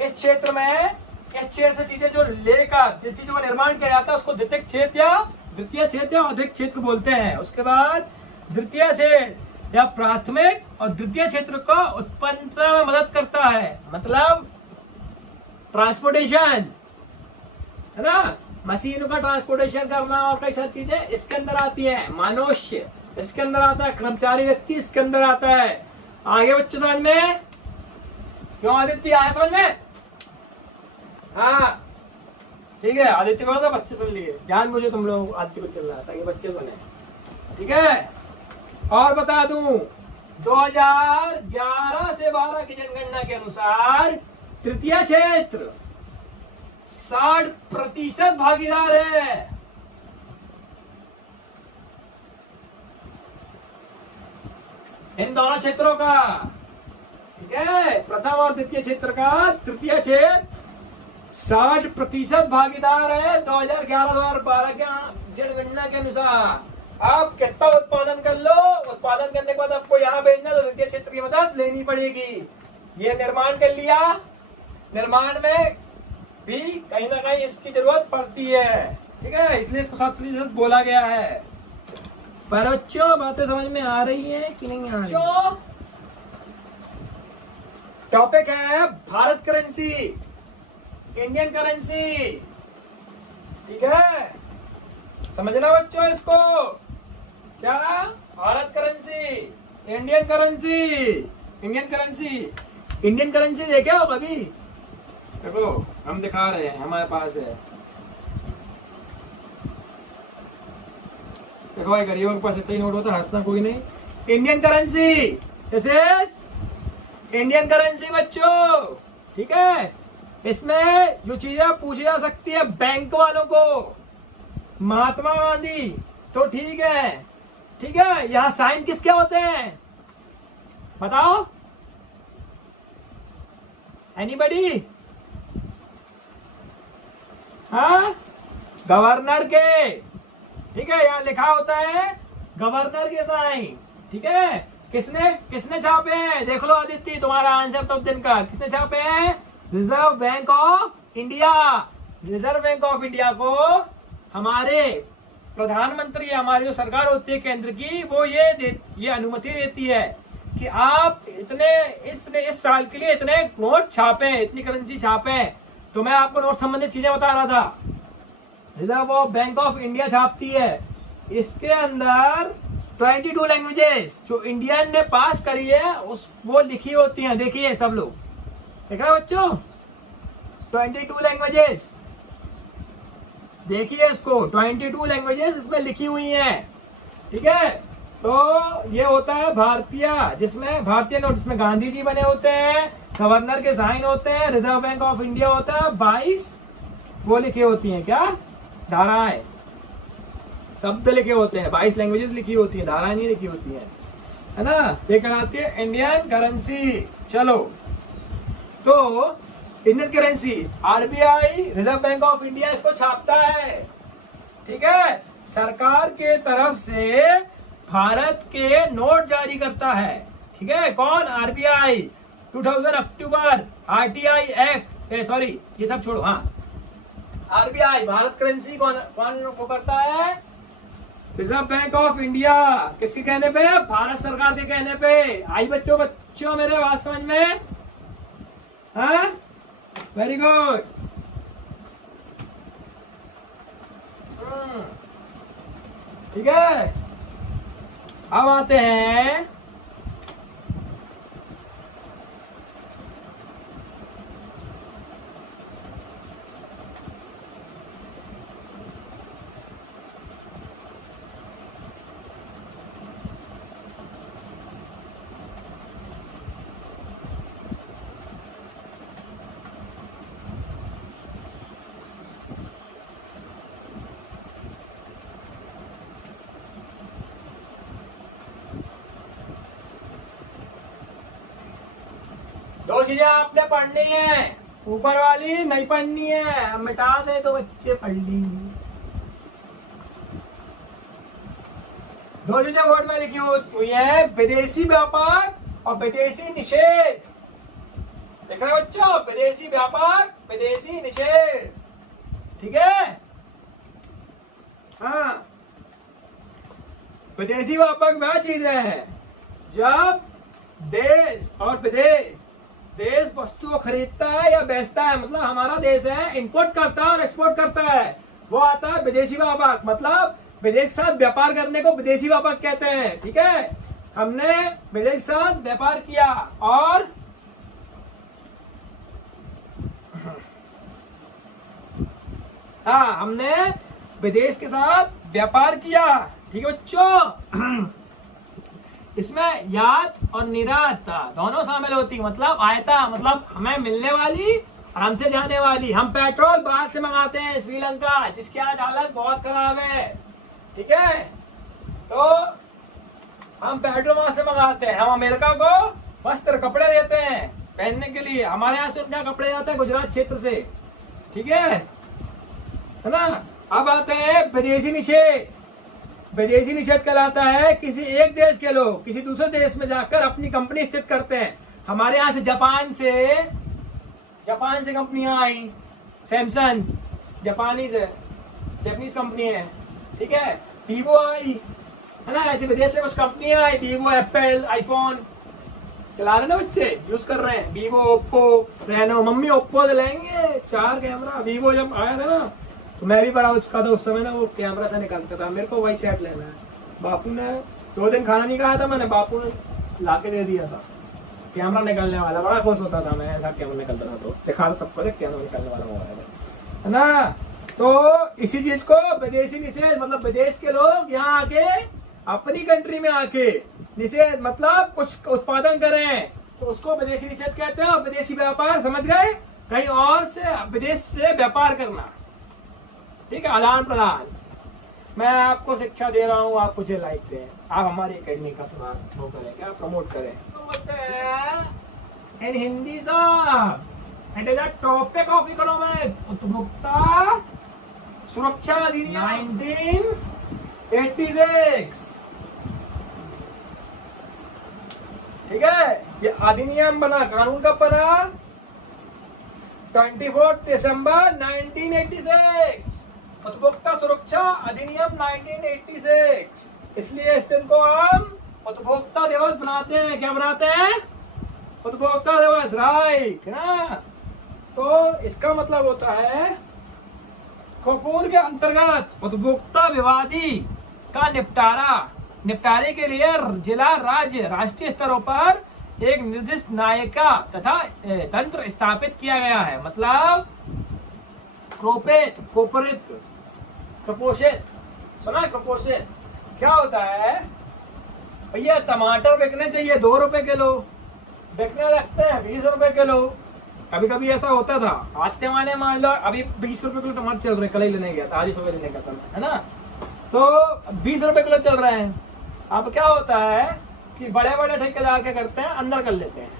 इस क्षेत्र में, इस क्षेत्र से चीजें जो लेकर जिस चीजों का निर्माण किया जाता है उसको द्वितीय क्षेत्र या औद्योगिक क्षेत्र बोलते हैं। उसके बाद द्वितीय क्षेत्र या प्राथमिक और द्वितीय क्षेत्र को उत्पन्नता में मदद करता है, मतलब ट्रांसपोर्टेशन, है ना, मशीनों का ट्रांसपोर्टेशन करना और कई सारी चीजें इसके अंदर आती हैं। मनुष्य इसके अंदर आता है, कर्मचारी व्यक्ति इसके अंदर आता है। आगे बच्चों समझ में? क्यों आदित्य आया समझ में? हाँ ठीक है, आदित्य को तो बच्चे सुन लिए, जान मुझे तुम लोग आदित्य को चल रहा है ताकि बच्चे सुने। ठीक है, और बता दूं 2011 से 12 की जनगणना के अनुसार तृतीय क्षेत्र 60% भागीदार है। इन दोनों क्षेत्रों का, ठीक है, प्रथम और द्वितीय क्षेत्र का तृतीय क्षेत्र 60% भागीदार है 2011-2012 के जनगणना के अनुसार। आप कितना उत्पादन कर लो, उत्पादन करने के बाद आपको यहाँ भेजना तो द्वितीय क्षेत्र की मदद लेनी पड़ेगी। ये निर्माण कर लिया, निर्माण में भी कहीं ना कहीं इसकी जरूरत पड़ती है, ठीक है, इसलिए इसको 7% बोला गया है। पर बच्चों बातें समझ में आ रही है कि नहीं आ रही? टॉपिक है भारत करेंसी, इंडियन करेंसी, ठीक है, समझना बच्चों इसको। क्या? Bharat currency, Indian currency, Indian currency, Indian currency देखे हो कभी? देखो हम दिखा रहे हैं, हमारे पास है। देखो भाई, गरीबों के पास ऐसा ही नोट होता है, हंसना कोई नहीं। Indian currency, this is Indian currency बच्चों, ठीक है। इसमें जो चीजें पूछी जा सकती है बैंक वालों को, महात्मा गांधी, तो ठीक है, ठीक है। यहाँ साइन किसके होते हैं बताओ? एनीबडी? हाँ, गवर्नर के, ठीक है, यहाँ लिखा होता है गवर्नर के साइन, ठीक है। किसने किसने छापे हैं? देख लो आदित्य, तुम्हारा आंसर तो दिन का किसने छापे हैं? Reserve bank of India. Reserve bank of India को हमारे प्रधानमंत्री, हमारी जो सरकार होती है केंद्र की, वो ये अनुमति देती है कि आप इस साल के लिए इतने नोट छापे, इतनी करेंसी छापे। तो मैं आपको नोट संबंधित चीजें बता रहा था। रिजर्व बैंक ऑफ इंडिया छापती है, इसके अंदर 22 लैंग्वेजेस जो इंडियन ने पास करी है वो लिखी होती हैं। देखिए सब लोग, देख रहे बच्चों, 22 लैंग्वेजेस, देखिए इसको, 22 लैंग्वेजेस इसमें लिखी हुई हैं, ठीक है। तो ये होता है भारतीय, जिसमें भारतीय नोट, जिसमें गांधी जी बने होते हैं, गवर्नर के साइन होते हैं, रिजर्व बैंक ऑफ इंडिया होता है, 22 वो लिखी होती हैं, क्या धाराएं, शब्द लिखे होते हैं, 22 लैंग्वेजेस लिखी होती है, धाराएं नहीं लिखी होती है ना। ये कहलाती है इंडियन करेंसी। चलो, तो Indian currency RBI, reserve bank of India इसको छापता है, ठीक है। सरकार के तरफ से भारत के नोट जारी करता है, ठीक है। कौन? आरबीआई। 2000 अक्टूबर आरटीआई एक्ट, सॉरी ये सब छोड़ो, हाँ, आरबीआई भारत करेंसी कौन को करता है? Reserve bank of India. किसके कहने पे? भारत सरकार के कहने पे। आई बच्चों मेरे बात समझ में? हाँ, वेरी गुड। ठीक है, अब आते हैं दो चीजें आपने पढ़नी है, ऊपर वाली नहीं पढ़नी है, मिटा दे तो बच्चे पढ़ लेंगे। दो चीजें बोर्ड में लिखी हुई है, विदेशी व्यापार और विदेशी निषेध। देख रहे बच्चों, विदेशी व्यापार, विदेशी निषेध, ठीक है। हाँ, विदेशी व्यापार वह चीज है जब देश और विदेश, देश वस्तु को खरीदता है या बेचता है, मतलब हमारा देश है इंपोर्ट करता है और एक्सपोर्ट करता है, वो आता है विदेशी व्यापार। मतलब विदेश के साथ व्यापार करने को विदेशी व्यापार कहते हैं, ठीक है। हमने विदेश के साथ व्यापार किया और हाँ, हमने विदेश के साथ व्यापार किया, ठीक है बच्चों। इसमें यात और निर्यात दोनों शामिल होती है। मतलब आयता मतलब हमें मिलने वाली, हमसे जाने वाली। हम पेट्रोल बाहर से मंगाते हैं श्रीलंका, जिसकी आज हालत बहुत खराब है, ठीक है। तो हम पेट्रोल वहां से मंगाते हैं, हम अमेरिका को वस्त्र कपड़े देते हैं पहनने के लिए, हमारे यहाँ से उनका कपड़े जाते हैं गुजरात क्षेत्र से, ठीक है ना। अब आते हैं विदेशी निषेध। विदेशी निषेध कहलाता है किसी एक देश के लोग किसी दूसरे देश में जाकर अपनी कंपनी स्थित करते हैं। हमारे यहाँ से जापान से कंपनियां आई, सैमसंग जापानीज है, जापानीज कंपनी है, ठीक है। वीवो आई, है ना, ऐसे विदेश से कुछ कंपनियां आई, वीवो, एप्पल, आईफोन चला रहे ना बच्चे, यूज कर रहे हैं। Vivo, Oppo, Reno, mummy Oppo से लेंगे 4 कैमरा। वीवो जब आया था ना तो मैं भी बड़ा उचका था उस समय ना, वो कैमरा से निकलता था, मेरे को वही सेट लेना है। बापू ने 2 दिन खाना नहीं खाया था मैंने, बापू ने ला के दे दिया था कैमरा निकलने वाला, बड़ा खुश होता था मैं ऐसा कैमरा निकलता था तो दिखा सबको कैमरा निकलने वाला मोबाइल है ना। तो इसी चीज को विदेशी निषेध मतलब विदेश के लोग यहाँ आके अपनी कंट्री में आके निषेध मतलब कुछ उत्पादन करें तो उसको विदेशी निषेध कहते हैं। और विदेशी व्यापार समझ गए, कहीं और से विदेश से व्यापार करना, ठीक है, आदान प्रदान। मैं आपको शिक्षा दे रहा हूँ, आप मुझे लाइक दें, आप हमारी एकेडमी का वो करें, क्या प्रमोट करें। तो बोलते हैं इन हिंदी साहब, it is a topic of economics, उपभोक्ता सुरक्षा अधिनियम 1986, ठीक है। ये अधिनियम बना, कानून कब बना? 24 दिसंबर 1986, उपभोक्ता सुरक्षा अधिनियम 1986। इसलिए इस दिन को हम उपभोक्ता दिवस बनाते हैं। क्या बनाते हैं? उपभोक्ता दिवस, राइट ना। तो इसका मतलब होता है कपूर के अंतर्गत उपभोक्ता विवादी का निपटारे के लिए जिला, राज्य, राष्ट्रीय स्तरों पर एक निर्दिष्ट न्यायिका तथा तंत्र स्थापित किया गया है। मतलब कुपोषित सुना है? कुपोषित क्या होता है? भैया टमाटर बिकने चाहिए 2 रुपए किलो, बिकने लगते हैं 20 रुपए किलो। कभी कभी ऐसा होता था, आज के जमाने मान लो अभी 20 रुपए किलो टमाटर चल रहे, कल ही लेने गया था, आज ही सुबह लेने गया था, है ना। तो 20 रुपए किलो चल रहे हैं। अब क्या होता है कि बड़े बड़े ठेकेदार क्या करते हैं, अंदर कर लेते हैं,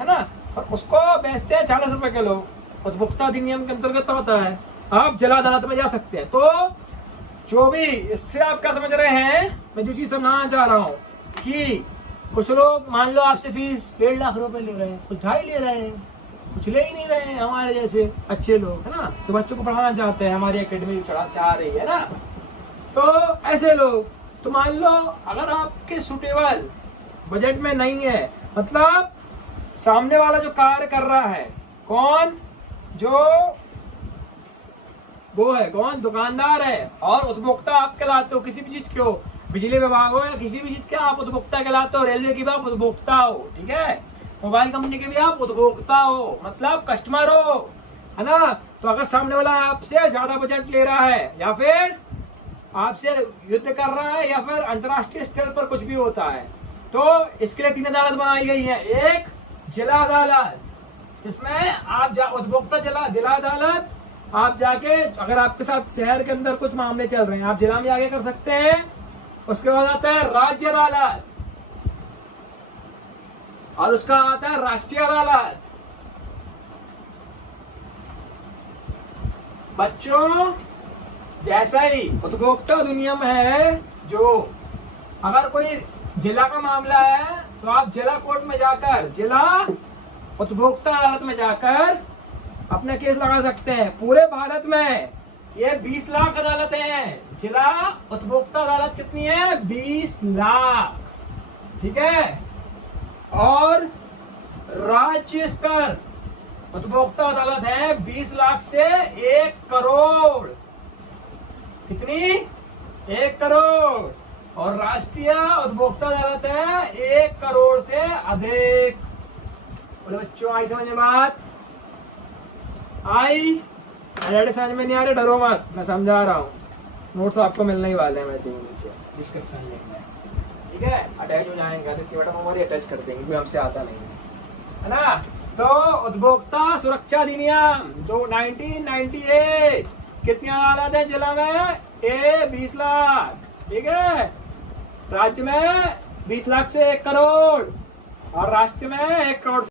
है ना, और उसको बेचते हैं 40 रुपए किलो। उपभोक्ता अधिनियम के अंतर्गत होता है। आप जिला अदालत में जा सकते हैं। तो जो भी इससे आप क्या समझ रहे हैं, मैं जो चीज समझाना चाह रहा हूँ कि कुछ लोग मान लो आपसे फीस 1.5 लाख रुपए ले रहे हैं, कुछ 2.5 ले रहे हैं, कुछ ले ही नहीं रहे हैं, हमारे जैसे अच्छे लोग, है ना, तो बच्चों को पढ़ाना चाहते हैं, हमारी एकेडमी चाह रही है ना। तो ऐसे लोग, तो मान लो अगर आपके सुटेबल बजट में नहीं है, मतलब सामने वाला जो कार्य कर रहा है, कौन, जो वो है, कौन, दुकानदार है, और उपभोक्ता आप कहलाते हो किसी भी चीज के हो, बिजली विभाग हो या किसी भी चीज के आप उपभोक्ता कहलाते हो, रेलवे की भी आप उपभोक्ता हो, ठीक है, मोबाइल कंपनी के भी आप उपभोक्ता हो, मतलब कस्टमर हो, है ना। तो अगर सामने वाला आपसे ज्यादा बजट ले रहा है या फिर आपसे युद्ध कर रहा है या फिर अंतर्राष्ट्रीय स्तर पर कुछ भी होता है, तो इसके लिए 3 अदालत बनाई गई है। एक जिला अदालत, जिसमें आप उपभोक्ता जिला अदालत, आप जाके अगर आपके साथ शहर के अंदर कुछ मामले चल रहे हैं, आप जिला में आगे कर सकते हैं। उसके बाद आता है राज्य अदालत, और उसका आता है राष्ट्रीय अदालत। बच्चों, जैसा ही उपभोक्ता अधिनियम है, जो अगर कोई जिला का मामला है तो आप जिला कोर्ट में जाकर, जिला उपभोक्ता अदालत में जाकर अपने केस लगा सकते हैं। पूरे भारत में ये 20 लाख अदालतें हैं। जिला उपभोक्ता अदालत कितनी है? 20 लाख, ठीक है। और राज्य स्तर उपभोक्ता अदालत है 20 लाख से 1 करोड़। कितनी? 1 करोड़। और राष्ट्रीय उपभोक्ता अदालत है 1 करोड़ से अधिक। बोले बच्चों, आई समझ में बात? आई? समझ में नहीं आ रहे, डरो मत, मैं समझा रहा हूँ। नोट्स आपको मिलने ही वाले हैं वैसे ही नीचे डिस्क्रिप्शन लिंक में, ठीक है। अटैच हो जाएंगे, हमारी अटैच कर देंगे, कोई हमसे आता नहीं है ना। तो उपभोक्ता सुरक्षा अधिनियम जो 1998, कितनी अदालत है जिला में? 20 लाख, ठीक है। राज्य में 20 लाख से 1 करोड़ और राष्ट्र में 1 करोड़